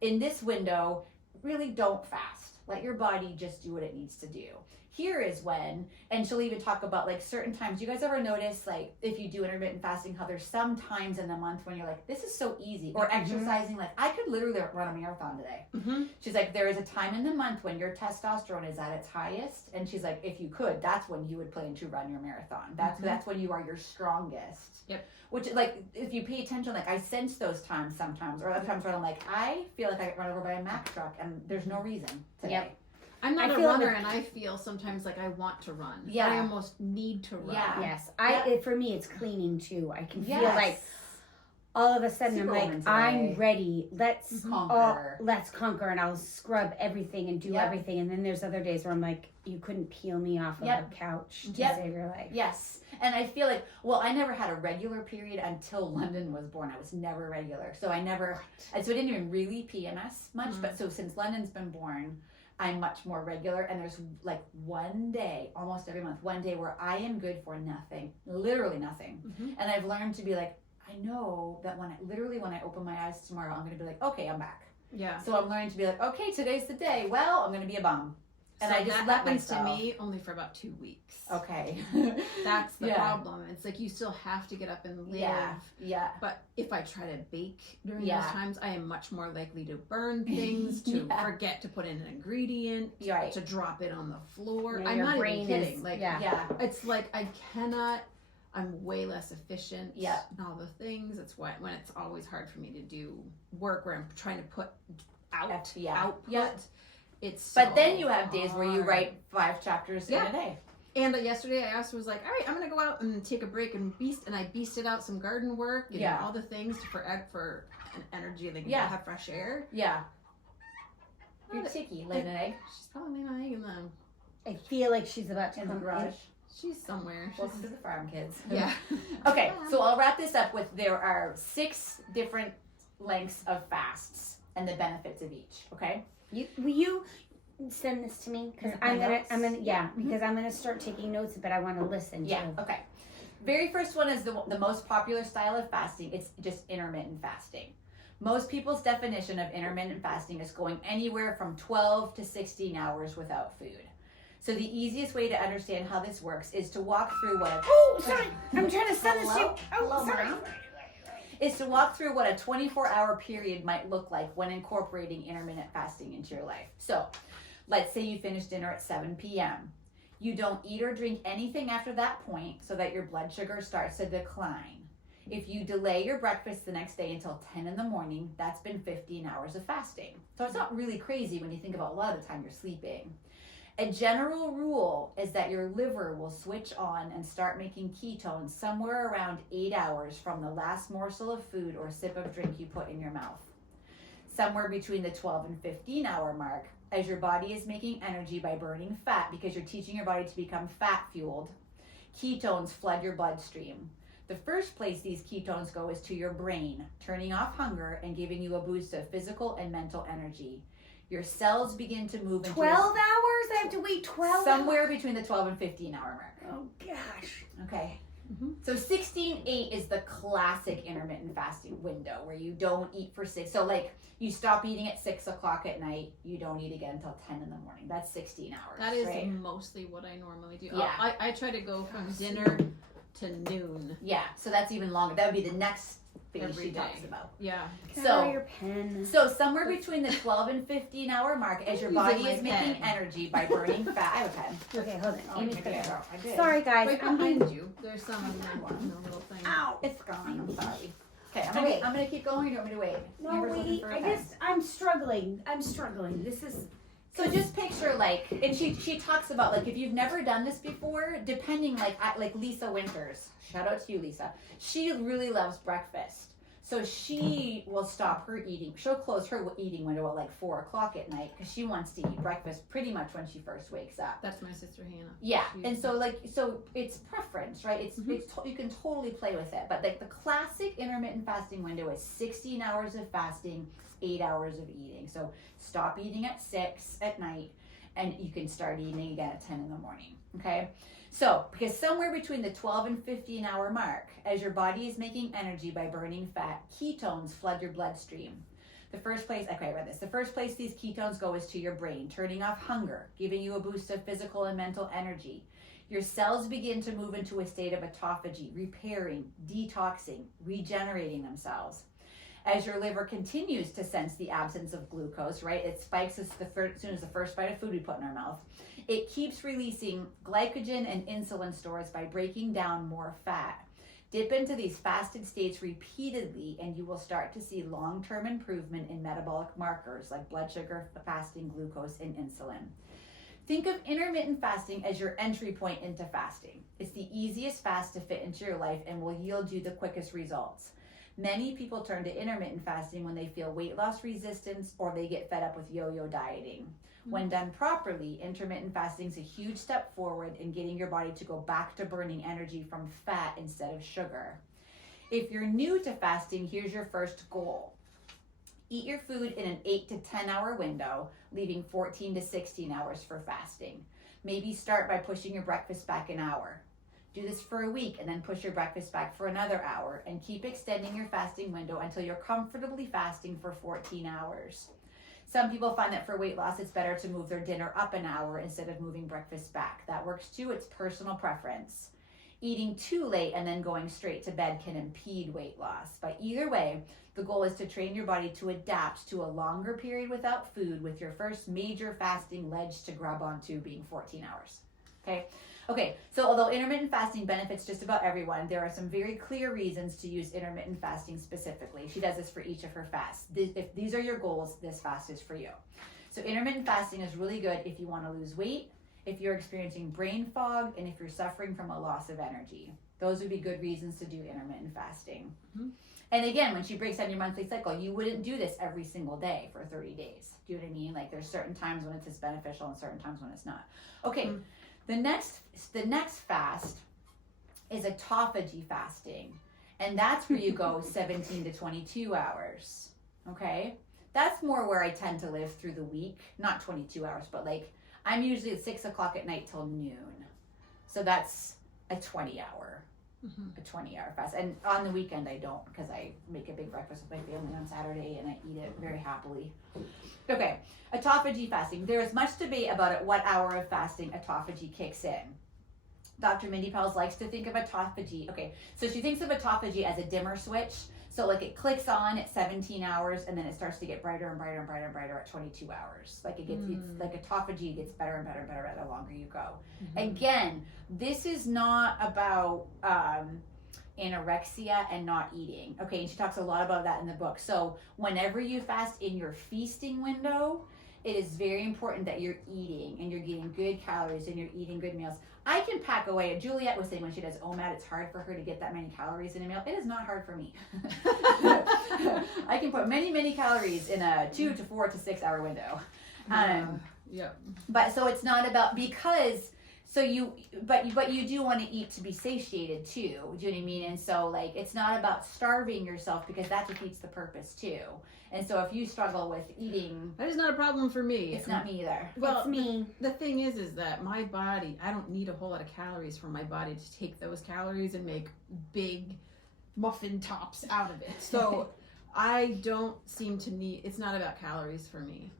In this window, really don't fast. Let your body just do what it needs to do. Here is when, and she'll even talk about like certain times. You guys ever notice, like, if you do intermittent fasting, how there's some times in the month when you're like, this is so easy, or exercising, like I could literally run a marathon today. She's like, there is a time in the month when your testosterone is at its highest, and she's like, if you could, that's when you would plan to run your marathon. That's when you are your strongest. Which, like, if you pay attention, like, I sense those times sometimes, or other times where I'm like, I feel like I get run over by a Mack truck, and there's no reason today. I'm not a runner, and I feel sometimes like I want to run. Yeah. I almost need to run. Yes. For me, it's cleaning too. I can feel like all of a sudden I'm like, I'm ready. Let's conquer, and I'll scrub everything and do everything. And then there's other days where I'm like, you couldn't peel me off of a couch to save your life. Yes. And I feel like, well, I never had a regular period until London was born. I was never regular. So I never, and so I didn't even really PMS much. But so since London's been born, I'm much more regular, and there's like one day, almost every month, one day where I am good for nothing, literally nothing. And I've learned to be like, I know that when I open my eyes tomorrow, I'm going to be like, okay, I'm back. Yeah. So I'm learning to be like, okay, today's the day. Well, I'm going to be a bum. And So I just that let happens myself. to me only for about 2 weeks. Okay. That's the problem. It's like you still have to get up and live. Yeah. But if I try to bake during those times, I am much more likely to burn things, to forget to put in an ingredient, to drop it on the floor. I'm not even kidding. It's like I cannot. I'm way less efficient in all the things. It's when it's always hard for me to do work where I'm trying to put output. But then you have days where you write 5 chapters in a day. And yesterday I also was like, all right, I'm going to go out and take a break and I beasted out some garden work and all the things for an energy and have fresh air. Yeah. You're Tiki, laying an egg. She's probably laying an egg in the... I feel like she's about to in the come garage. She's somewhere. Welcome to the farm, kids. Yeah. Okay, so I'll wrap this up with there are 6 different lengths of fasts and the benefits of each, okay? Will you send this to me? Because I'm gonna start taking notes, but I want to listen. Yeah. Okay. Very first one is the most popular style of fasting. It's just intermittent fasting. Most people's definition of intermittent fasting is going anywhere from 12 to 16 hours without food. So the easiest way to understand how this works is to walk through what. Oh, sorry. I'm trying to send this to you. Oh, sorry. Is to walk through what a 24-hour period might look like when incorporating intermittent fasting into your life. So, let's say you finish dinner at 7 p.m. You don't eat or drink anything after that point so that your blood sugar starts to decline. If you delay your breakfast the next day until 10 in the morning, that's been 15 hours of fasting. So it's not really crazy when you think about a lot of the time you're sleeping. A general rule is that your liver will switch on and start making ketones somewhere around 8 hours from the last morsel of food or sip of drink you put in your mouth. Somewhere between the 12 and 15 hour mark, as your body is making energy by burning fat because you're teaching your body to become fat fueled, ketones flood your bloodstream. The first place these ketones go is to your brain, turning off hunger and giving you a boost of physical and mental energy. Your cells begin to move into 12 hours? I have to wait 12 somewhere between the 12 and 15 hour mark. Oh, gosh. Okay. So 16-8 is the classic intermittent fasting window where you don't eat for 6. So like you stop eating at 6 o'clock at night, you don't eat again until 10 in the morning. That's 16 hours. That is right? mostly what I normally do. Yeah. I try to go from dinner to noon. Yeah, so that's even longer. That would be the next phase Every she day. talks about. Yeah. Can I borrow your pen? So somewhere between the 12 and 15 hour mark, as your body is making energy by burning fat. I have a pen. Okay, hold on. Oh, Amy's I gonna did. go. I did. Sorry, guys. Right I'm being. behind you. There's some in the little thing. Ow! It's gone. I'm sorry. Okay, Okay. I'm gonna keep going. Or do you want me to wait? No, Amber's looking wait. for a I pen. just I'm struggling. This is. So just picture like, and she talks about like if you've never done this before, depending like Lisa Winters. Shout out to you, Lisa. She really loves breakfast. So she will stop her eating. She'll close her eating window at like 4 o'clock at night because she wants to eat breakfast pretty much when she first wakes up. That's my sister Hannah. Yeah, and so it's preference, right? It's you can totally play with it, but like the classic intermittent fasting window is 16 hours of fasting, 8 hours of eating. So stop eating at 6 at night, and you can start eating again at 10 in the morning. Okay. So, because somewhere between the 12 and 15 hour mark, as your body is making energy by burning fat, ketones flood your bloodstream. The first place these ketones go is to your brain, turning off hunger, giving you a boost of physical and mental energy. Your cells begin to move into a state of autophagy, repairing, detoxing, regenerating themselves. As your liver continues to sense the absence of glucose, right, it spikes as soon as the first bite of food we put in our mouth. It keeps releasing glycogen and insulin stores by breaking down more fat. Dip into these fasted states repeatedly, and you will start to see long-term improvement in metabolic markers like blood sugar, fasting, glucose, and insulin. Think of intermittent fasting as your entry point into fasting. It's the easiest fast to fit into your life and will yield you the quickest results. Many people turn to intermittent fasting when they feel weight loss resistance or they get fed up with yo-yo dieting. When done properly, intermittent fasting is a huge step forward in getting your body to go back to burning energy from fat instead of sugar. If you're new to fasting, here's your first goal. Eat your food in an 8 to 10 hour window, leaving 14 to 16 hours for fasting. Maybe start by pushing your breakfast back an hour. Do this for a week and then push your breakfast back for another hour and keep extending your fasting window until you're comfortably fasting for 14 hours. Some people find that for weight loss, it's better to move their dinner up an hour instead of moving breakfast back. That works too. It's personal preference. Eating too late and then going straight to bed can impede weight loss. But either way, the goal is to train your body to adapt to a longer period without food, with your first major fasting ledge to grab onto being 14 hours. Okay, so although intermittent fasting benefits just about everyone, there are some very clear reasons to use intermittent fasting specifically. She does this for each of her fasts. If these are your goals, this fast is for you. So intermittent fasting is really good if you want to lose weight, if you're experiencing brain fog, and if you're suffering from a loss of energy. Those would be good reasons to do intermittent fasting. Mm-hmm. And again, when she breaks down your monthly cycle, you wouldn't do this every single day for 30 days. Do you know what I mean? Like there's certain times when it's beneficial and certain times when it's not. Okay. Mm-hmm. The next fast is autophagy fasting, and that's where you go 17 to 22 hours, okay? That's more where I tend to live through the week, not 22 hours, but like I'm usually at 6 o'clock at night till noon, so that's a 20-hour fast. And on the weekend I don't, because I make a big breakfast with my family on Saturday and I eat it very happily. Okay, autophagy fasting. There is much debate about at what hour of fasting autophagy kicks in. Dr. Mindy Pelz likes to think of autophagy. Okay, so she thinks of autophagy as a dimmer switch. So like it clicks on at 17 hours and then it starts to get brighter and brighter and brighter and brighter at 22 hours. Like it gets, it's like autophagy gets better and better and better the longer you go. Again, this is not about anorexia and not eating. Okay, and she talks a lot about that in the book. So whenever you fast in your feasting window, it is very important that you're eating and you're getting good calories and you're eating good meals. I can pack away. Juliet was saying when she does OMAD, it's hard for her to get that many calories in a meal. It is not hard for me. I can put many, many calories in a 2 to 4 to 6 hour window. But so it's not about, because so but you do want to eat to be satiated too. Do you know what I mean? And so like it's not about starving yourself, because that defeats the purpose too. And so if you struggle with eating, that is not a problem for me. It's not me either. Well, it's me. The thing is that my body, I don't need a whole lot of calories for my body to take those calories and make big muffin tops out of it. So I don't seem to need, it's not about calories for me.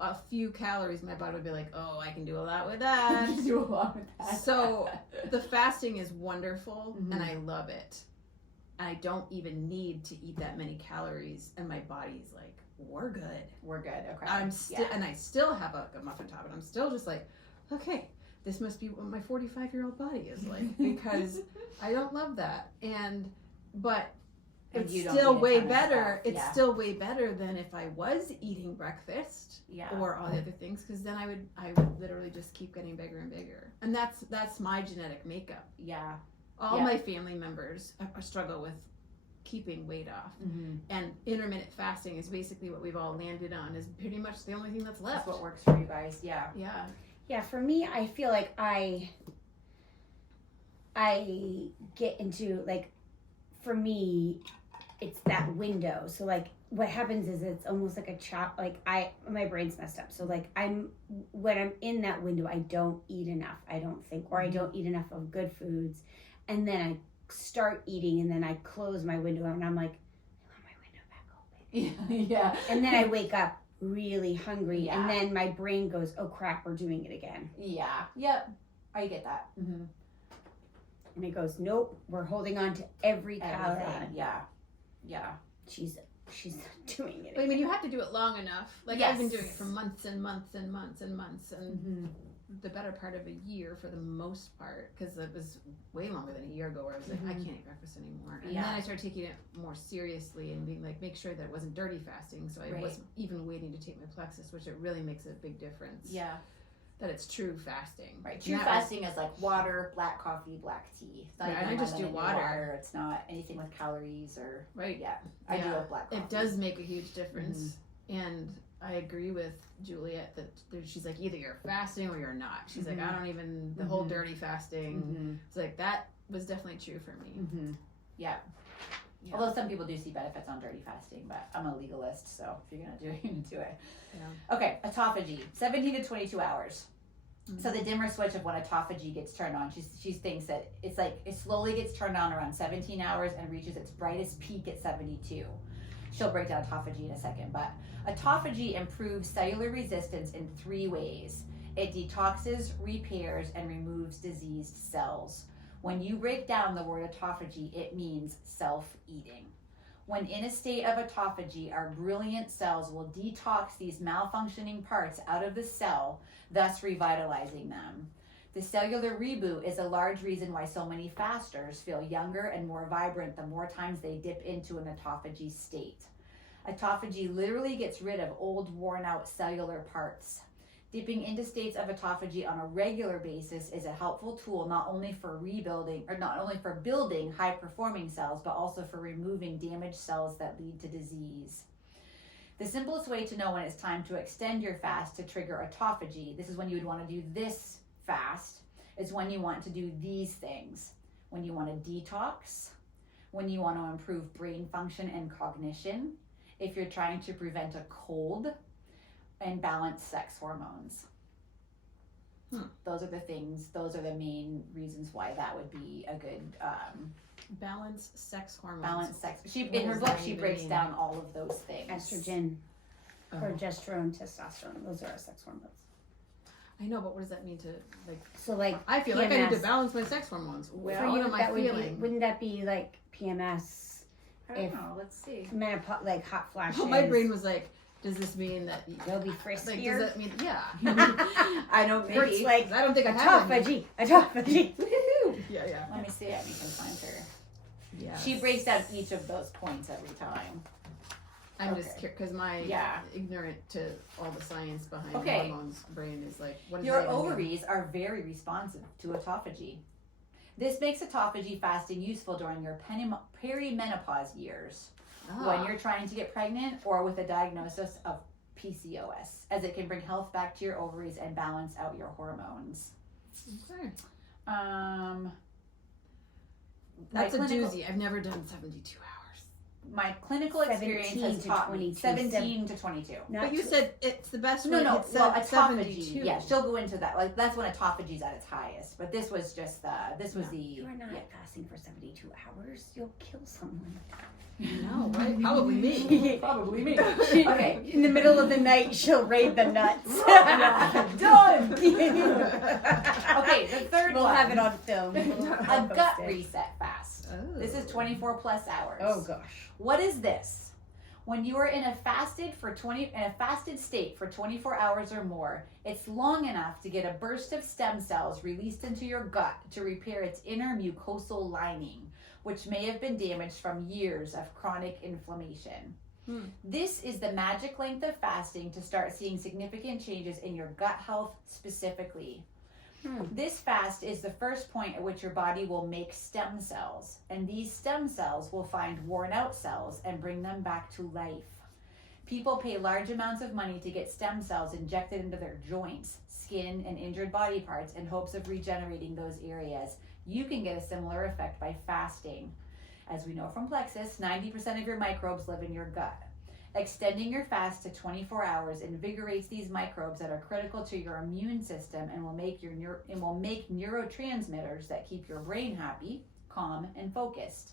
a few calories, my body would be like, oh, I can do a lot with that. do a lot with that. So the fasting is wonderful, Mhm. and I love it. I don't even need to eat that many calories, and my body's like, we're good. We're good. Okay. I'm still, and I still have a muffin top, and I'm still just like, okay, this must be what my 45-year-old body is like, because I don't love that. But And it's you don't still eat a way ton of better. stuff, It's yeah. still way better than if I was eating breakfast Yeah. or all the other things, because then I would literally just keep getting bigger and bigger. And that's my genetic makeup. Yeah. All Yeah. my family members struggle with keeping weight off, Mm-hmm. and intermittent fasting is basically what we've all landed on. Is pretty much the only thing that's left. That's what works for you guys. Yeah. Yeah. Yeah, for me, I feel like I get into, like, for me, it's that window. So, like, what happens is it's almost like a chop. Like, my brain's messed up. So, like, when I'm in that window, I don't eat enough, I don't think, or I don't eat enough of good foods. And then I start eating, and then I close my window, and I'm like, I want my window back open. Yeah. And then I wake up really hungry, Yeah. and then my brain goes, oh crap, we're doing it again. Yeah. Yep. I get that. Mm-hmm. And it goes, nope, we're holding on to every calorie. Yeah. Yeah. She's doing it. I mean, you have to do it long enough. Like, Yes. I've been doing it for months and months and months and months, and Mm-hmm. the better part of a year for the most part, because it was way longer than a year ago where I was like, I can't eat breakfast anymore. And Yeah. then I started taking it more seriously and being like, make sure that it wasn't dirty fasting, so I Right. wasn't even waiting to take my plexus, which it really makes a big difference. Yeah. That it's true fasting. Right. And True that fasting is like water, black coffee, black tea. It's not Right, even and I just do lemon in water. It's not anything with calories or Right. Yeah. I do Yeah. have black coffee. It does make a huge difference. And I agree with Juliet that she's like, either you're fasting or you're not. She's like, I don't even, the whole dirty fasting. Mm-hmm. It's like, that was definitely true for me. Mm-hmm. Yeah. Yeah. Although some people do see benefits on dirty fasting, but I'm a legalist, so if you're gonna do it, you're gonna do it. Yeah. Okay, autophagy, 17 to 22 hours. So the dimmer switch of when autophagy gets turned on, she thinks that it's like it slowly gets turned on around 17 hours and reaches its brightest peak at 72. She'll break down autophagy in a second, but autophagy improves cellular resistance in 3 ways. It detoxes, repairs, and removes diseased cells. When you break down the word autophagy, it means self-eating. When in a state of autophagy, our brilliant cells will detox these malfunctioning parts out of the cell, thus revitalizing them. The cellular reboot is a large reason why so many fasters feel younger and more vibrant the more times they dip into an autophagy state. Autophagy literally gets rid of old, worn-out cellular parts. Dipping into states of autophagy on a regular basis is a helpful tool not only for building high-performing cells, but also for removing damaged cells that lead to disease. The simplest way to know when it's time to extend your fast to trigger autophagy, this is when you would want to do this fast, is when you want to do these things. When you want to detox, when you want to improve brain function and cognition, if you're trying to prevent a cold, and balance sex hormones. Those are the main reasons why that would be a good Balance sex hormones. balance sex. What In her does book, that she even breaks mean? down all of those things. Estrogen, Oh. progesterone, testosterone. Those are our sex hormones. I know, but what does that mean to, like, So, like, I feel like I need to PMS. balance my sex hormones. For What you, am I that would be, feeling? wouldn't that be like PMS, I don't if- know. Let's see. menopause, like hot flashes? Oh, my brain was like, does this mean that, They'll be like, friskier. does that mean, yeah. I don't Bert's maybe. like, I don't think I have any. autophagy. Woohoo! Yeah, yeah. Let me see if we can find her. Yeah. She breaks down each of those points every time. I'm just Okay. curious, because my Yeah. ignorant to all the science behind Okay. hormones brain is like, what does Your that even mean? ovaries are very responsive to autophagy. This makes autophagy fasting useful during your perimenopause years, when Ah. you're trying to get pregnant or with a diagnosis of PCOS, as it can bring health back to your ovaries and balance out your hormones. Okay. My That's a clinical- doozy. I've never done 72 hours. my clinical experience 17 has to taught me 22. 17 to 22. Not But you tw- said it's the best No, way. no, It said well, autophagy. 72. Yeah, she'll go into that. Like that's when autophagy's at its highest. But this was just You are not fasting for 72 hours. You'll kill someone. No, right? Probably me. Probably me. Okay. In the middle of the night, she'll raid the nuts. Done. Okay, the third We'll one. have it on film. A gut reset fast. Oh. This is 24 plus hours. Oh gosh. What is this? When you are in a fasted state for 24 hours or more, it's long enough to get a burst of stem cells released into your gut to repair its inner mucosal lining, which may have been damaged from years of chronic inflammation. This is the magic length of fasting to start seeing significant changes in your gut health specifically. This fast is the first point at which your body will make stem cells, and these stem cells will find worn out cells and bring them back to life. People pay large amounts of money to get stem cells injected into their joints, skin, and injured body parts in hopes of regenerating those areas. You can get a similar effect by fasting. As we know from Plexus, 90% of your microbes live in your gut. Extending your fast to 24 hours invigorates these microbes that are critical to your immune system and will make neurotransmitters that keep your brain happy, calm, and focused.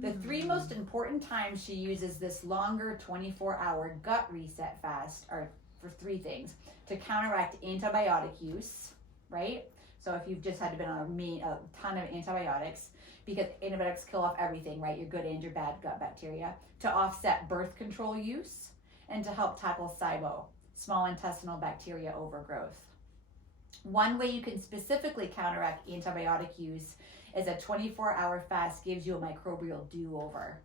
The three most important times she uses this longer 24-hour gut reset fast are for three things: to counteract antibiotic use, right? So if you've just had been on a ton of antibiotics, because antibiotics kill off everything, right? Your good and your bad gut bacteria. To offset birth control use, and to help tackle SIBO, small intestinal bacteria overgrowth. One way you can specifically counteract antibiotic use is a 24-hour fast gives you a microbial do-over.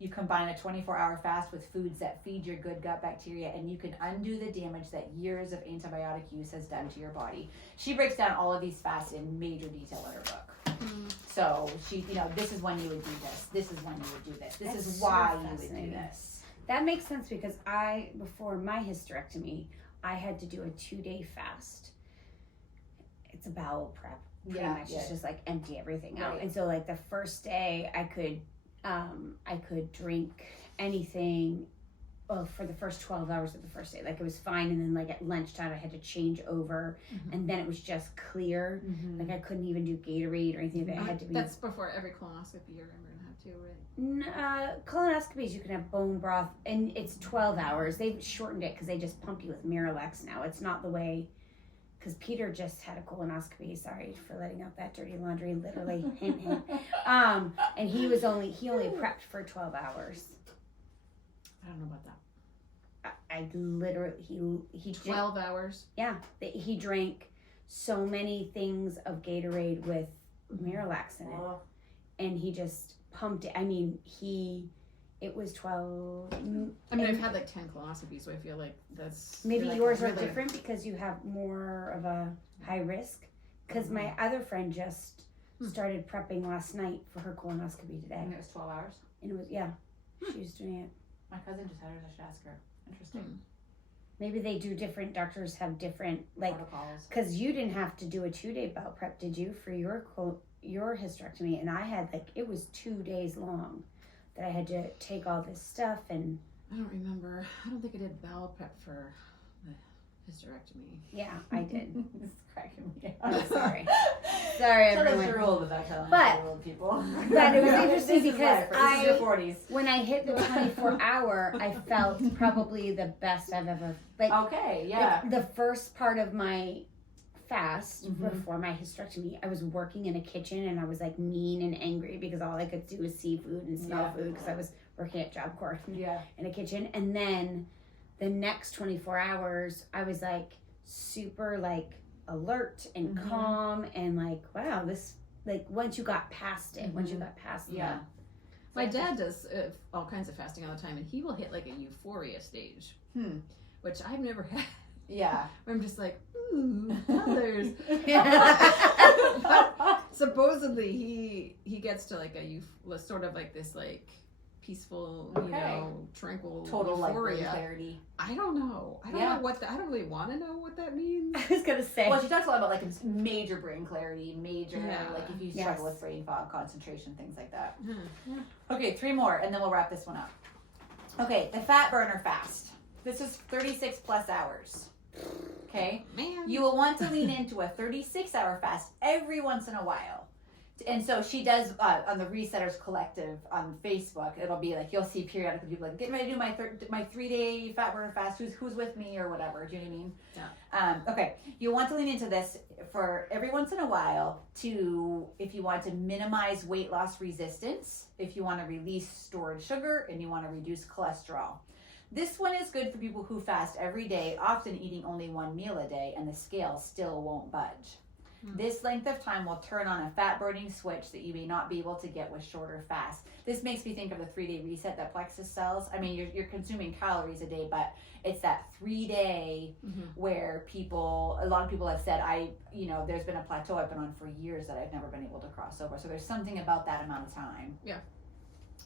You combine a 24-hour fast with foods that feed your good gut bacteria, and you can undo the damage that years of antibiotic use has done to your body. She breaks down all of these fasts in major detail in her book. So she, this is when you would do this. This is when you would do this. This That's is so why you would do fascinating. this. That makes sense because before my hysterectomy, I had to do a 2-day fast. It's a bowel prep. Pretty much. It's just like empty everything out. Right. And so like the first day I could drink anything. Well, for the first 12 hours of the first day, like it was fine, and then like at lunchtime I had to change over, and then it was just clear. Like I couldn't even do Gatorade or anything. That had to be. That's before every colonoscopy you're going to have to, right? Colonoscopies, you can have bone broth, and it's 12 hours. They've shortened it because they just pump you with Miralax now. It's not the way. Because Peter just had a colonoscopy. Sorry for letting out that dirty laundry. Literally, hint, hint. And he only prepped for 12 hours. I don't know about that. I literally he 12 hours. Yeah, he drank so many things of Gatorade with Miralax in it, and he just pumped it. I mean, it was 12. I mean, I've had like 10 colonoscopies, so I feel like that's Maybe like yours are really different because you have more of a high risk. Because my other friend just started prepping last night for her colonoscopy today, And it was 12 hours. and it was she was doing it. My cousin just had hers. I should ask her. Interesting. Maybe they do different. Doctors have different Protocols. Because you didn't have to do a 2-day bowel prep, did you, for your hysterectomy? And I had it was 2 days long that I had to take all this stuff and. I don't remember. I don't think I did bowel prep for the hysterectomy. Yeah, I did. It's cracking me Oh, up. sorry, Tell everyone. us your rule without telling But- the old people. But it was interesting This is because life. This is your 40s. when I hit the 24-hour, I felt probably the best I've ever Okay, yeah. the first part of my fast before my hysterectomy, I was working in a kitchen and I was like mean and angry because all I could do was see food and smell food because I was working at Job Corps in a kitchen. And then the next 24 hours, I was like super like alert and calm and like, wow, this like once you got past it, My dad does all kinds of fasting all the time, and he will hit like a euphoria stage, which I've never had. Yeah. Where I'm just like, ooh, others. Supposedly he gets to like sort of like this like peaceful, Okay. tranquil Total like brain euphoria. clarity. I don't know. I don't know I don't really want to know what that means. I was gonna say. Well, she talks a lot about like major brain clarity, like if you struggle Yes. with brain fog, concentration, things like that. Yeah. Okay, 3 more, and then we'll wrap this one up. Okay, the fat burner fast. This is 36 plus hours. Okay, Man. you will want to lean into a 36-hour fast every once in a while. And so she does on the Resetters Collective on Facebook. It'll be like you'll see periodically people like getting ready to do my 3-day fat burner fast. Who's with me or whatever? Do you know what I mean? Yeah. Okay, you want to lean into this for every once in a while if you want to minimize weight loss resistance, if you want to release stored sugar, and you want to reduce cholesterol. This one is good for people who fast every day, often eating only 1 meal a day, and the scale still won't budge. This length of time will turn on a fat burning switch that you may not be able to get with shorter fasts. This makes me think of the 3-day reset that Plexus sells. I mean, you're consuming calories a day, but it's that 3-day where a lot of people have said, there's been a plateau I've been on for years that I've never been able to cross over. So there's something about that amount of time. Yeah.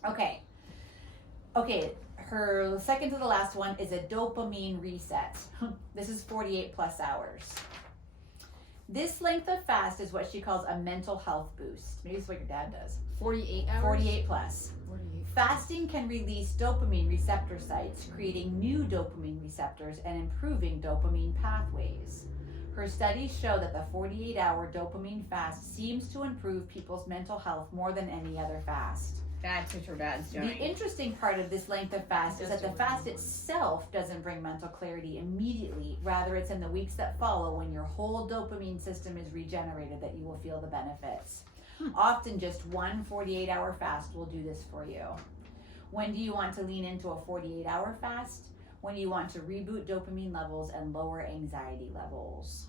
Okay, her second to the last one is a dopamine reset. This is 48 plus hours. This length of fast is what she calls a mental health boost. Maybe it's what your dad does. 48 hours? 48 plus. 48. Fasting can release dopamine receptor sites, creating new dopamine receptors and improving dopamine pathways. Her studies show that the 48-hour dopamine fast seems to improve people's mental health more than any other fast. That's what your dad's doing. The interesting part of this length of fast is that the fast itself doesn't bring mental clarity immediately. Rather, it's in the weeks that follow when your whole dopamine system is regenerated that you will feel the benefits. Often just one 48-hour fast will do this for you. When do you want to lean into a 48-hour fast? When you want to reboot dopamine levels and lower anxiety levels.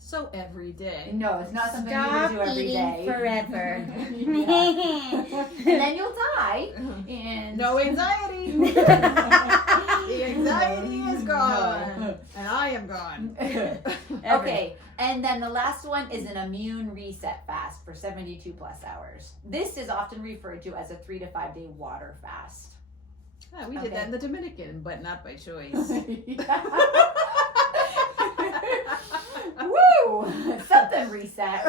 So every day. No, it's not something Stop you would do every eating day. forever. And then you'll die. And No anxiety. The anxiety is gone. No. And I am gone. Okay, and then the last one is an immune reset fast for 72 plus hours. This is often referred to as a 3 to 5 day water fast. Yeah, we did that in the Dominican, but not by choice. Woo! Something reset.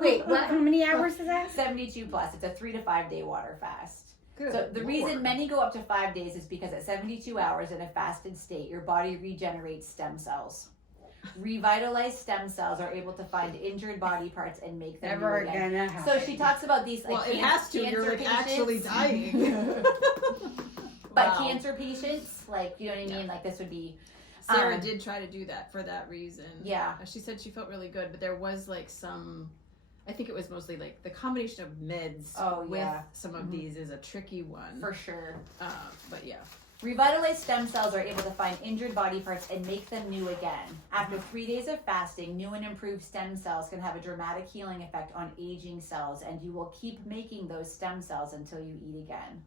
Wait, what? How many hours is that? 72 plus. It's a 3 to 5 day water fast. Good So the reason Lord. many go up to 5 days is because at 72 hours in a fasted state, your body regenerates stem cells. Revitalized stem cells are able to find injured body parts and make them new Never again. gonna happen. So she talks about these Well, it has to. You're like cancer actually patients. dying. But Wow. cancer patients, like, you know what I mean? Like, this would be Sarah did try to do that for that reason. Yeah. She said she felt really good, but there was like I think it was mostly like the combination of meds with some of these is a tricky one. for sure. But yeah. Revitalized stem cells are able to find injured body parts and make them new again. After 3 days of fasting, new and improved stem cells can have a dramatic healing effect on aging cells, and you will keep making those stem cells until you eat again.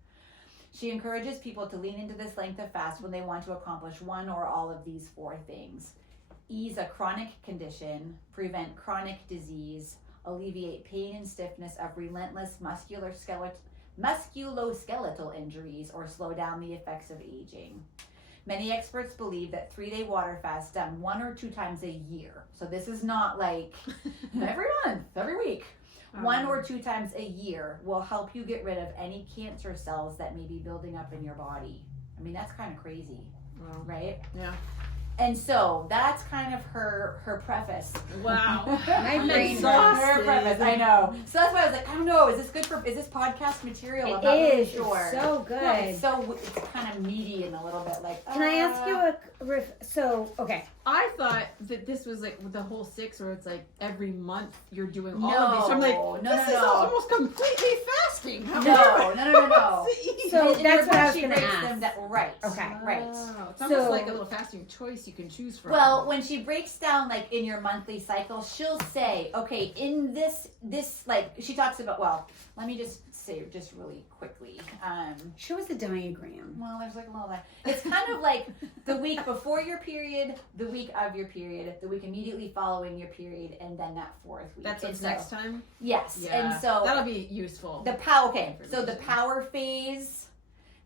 She encourages people to lean into this length of fast when they want to accomplish one or all of these 4 things. Ease a chronic condition, prevent chronic disease, alleviate pain and stiffness of relentless musculoskeletal injuries, or slow down the effects of aging. Many experts believe that 3-day water fasts done 1 or 2 times a year. So this is not like every month, every week. 1 or 2 times a year will help you get rid of any cancer cells that may be building up in your body. I mean, that's kind of crazy, right? Yeah. And so that's kind of her preface. Wow. My brain Her preface, I know. So that's why I was like, I don't know, is this podcast material? I'm It not really is. sure. It's so good. No, it's kind of meaty and a little bit like. Can I ask you okay. I thought that this was like the whole 6, where it's like every month you're doing all No, of these. So I'm like, this is almost completely fasting. How No. So And that's what I was she going to breaks ask. them right. Okay. Right. It's almost like a little fasting choice you can choose from. Well, when she breaks down like in your monthly cycle, she'll say, okay, in this like she talks about. Well, let me just say just really quickly. Show us the diagram. Well, there's like a little. It's kind of like the week before your period, the week of your period, the week immediately following your period, and then that fourth week. That's what's next time. Yes, Yeah, and so that'll be useful. the power. Okay, so the power phase.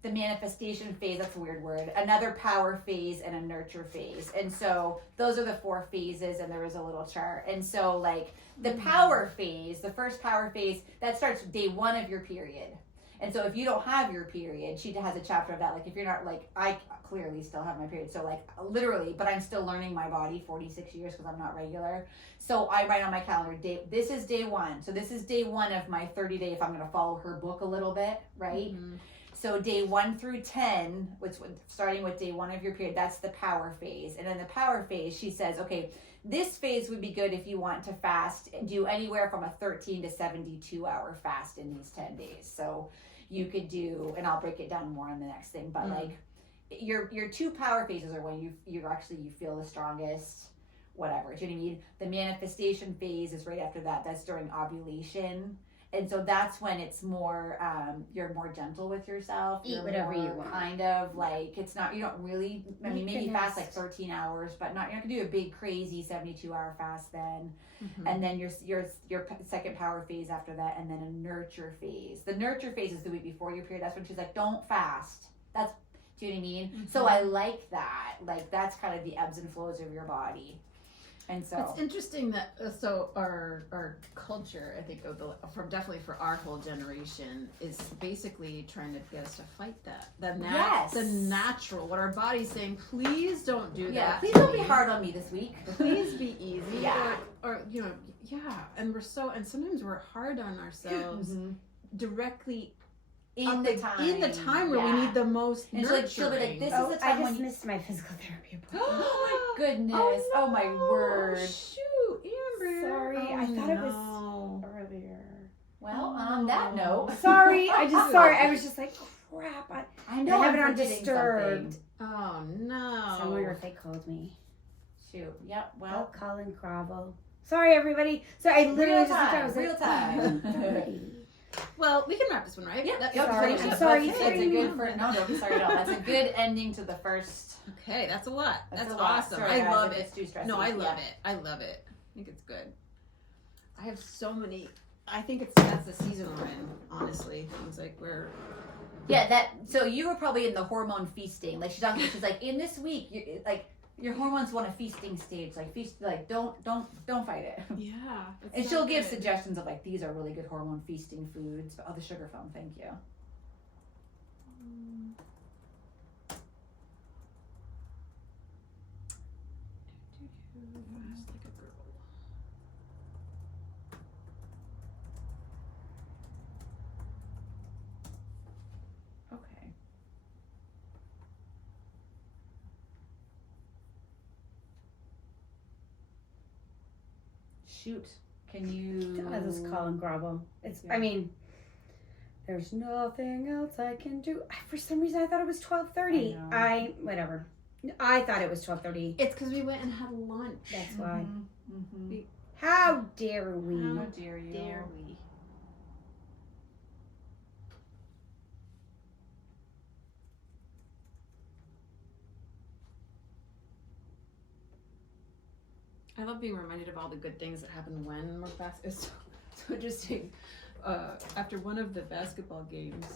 The manifestation phase, that's a weird word, another power phase and a nurture phase. And so those are the 4 phases, and there is a little chart. And so like the power phase, the first power phase, that starts day 1 of your period. And so if you don't have your period, she has a chapter of that. Like if you're not like, I clearly still have my period. So like literally, but I'm still learning my body 46 years because I'm not regular. So I write on my calendar, this is day 1. So this is day 1 of my 30 day, if I'm going to follow her book a little bit, right? Mm-hmm. So day 1 through 10, which starting with day 1 of your period, that's the power phase. And in the power phase, she says, okay, this phase would be good if you want to fast, do anywhere from a 13 to 72 hour fast in these 10 days. So you could do, and I'll break it down more on the next thing, but like your 2 power phases are when you feel the strongest, whatever. Do you know what I mean? The manifestation phase is right after that. That's during ovulation. And so that's when it's more, you're more gentle with yourself. Eat whatever you want. Kind of like, it's not, you don't really, I mean, maybe fast like 13 hours, but you're not going to do a big, crazy 72-hour fast then. Mm-hmm. And then your second power phase after that, and then a nurture phase. The nurture phase is the week before your period. That's when she's like, don't fast. That's, do you know what I mean? Mm-hmm. So I like that. Like, that's kind of the ebbs and flows of your body. And so it's interesting that so our culture, I think, definitely for our whole generation, is basically trying to get us to fight that. The natural, what our body's saying. Please don't do that. Please don't be hard on me this week. Please be easy. Yeah. Or and sometimes we're hard on ourselves directly. In the time where we need the most and nurturing. She'll be like, this is the time I just missed my physical therapy appointment. Oh my goodness. Oh my word. Shoot, Amber. Sorry, I thought it was earlier. Well, on that note. Sorry, I was just like, crap. I know I have it on forgetting disturbed. something. Oh no. So I wonder if they called me. Shoot. Yep. Well, Colin Cravo. Sorry, everybody. So I literally real time. Well, we can wrap this one, right? Yeah. Sorry. It's a good for no. Don't be sorry at all. That's a good ending to the first. Okay, that's a lot. That's a awesome. Sorry, I love it. It's too stressful. No, I love it. I love it. I think it's good. I have so many. I think that's the season we're in. Honestly, things like we're. Yeah, so you were probably in the hormone feasting. Like she's like in this week, your hormones want a feasting stage. Like feast, like don't fight it. Yeah. And she'll give suggestions of like these are really good hormone feasting foods. Oh, the sugar foam, thank you. Fast like a girl. Okay. Shoot. Can you? This is Colin Grabo. I mean, there's nothing else I can do. For some reason, I thought it was 12:30. Whatever. I thought it was 12:30. It's because we went and had lunch. That's why. Mm-hmm. How dare we? How dare you? Dare we? I love being reminded of all the good things that happen when we're fast. It's so interesting. After one of the basketball games,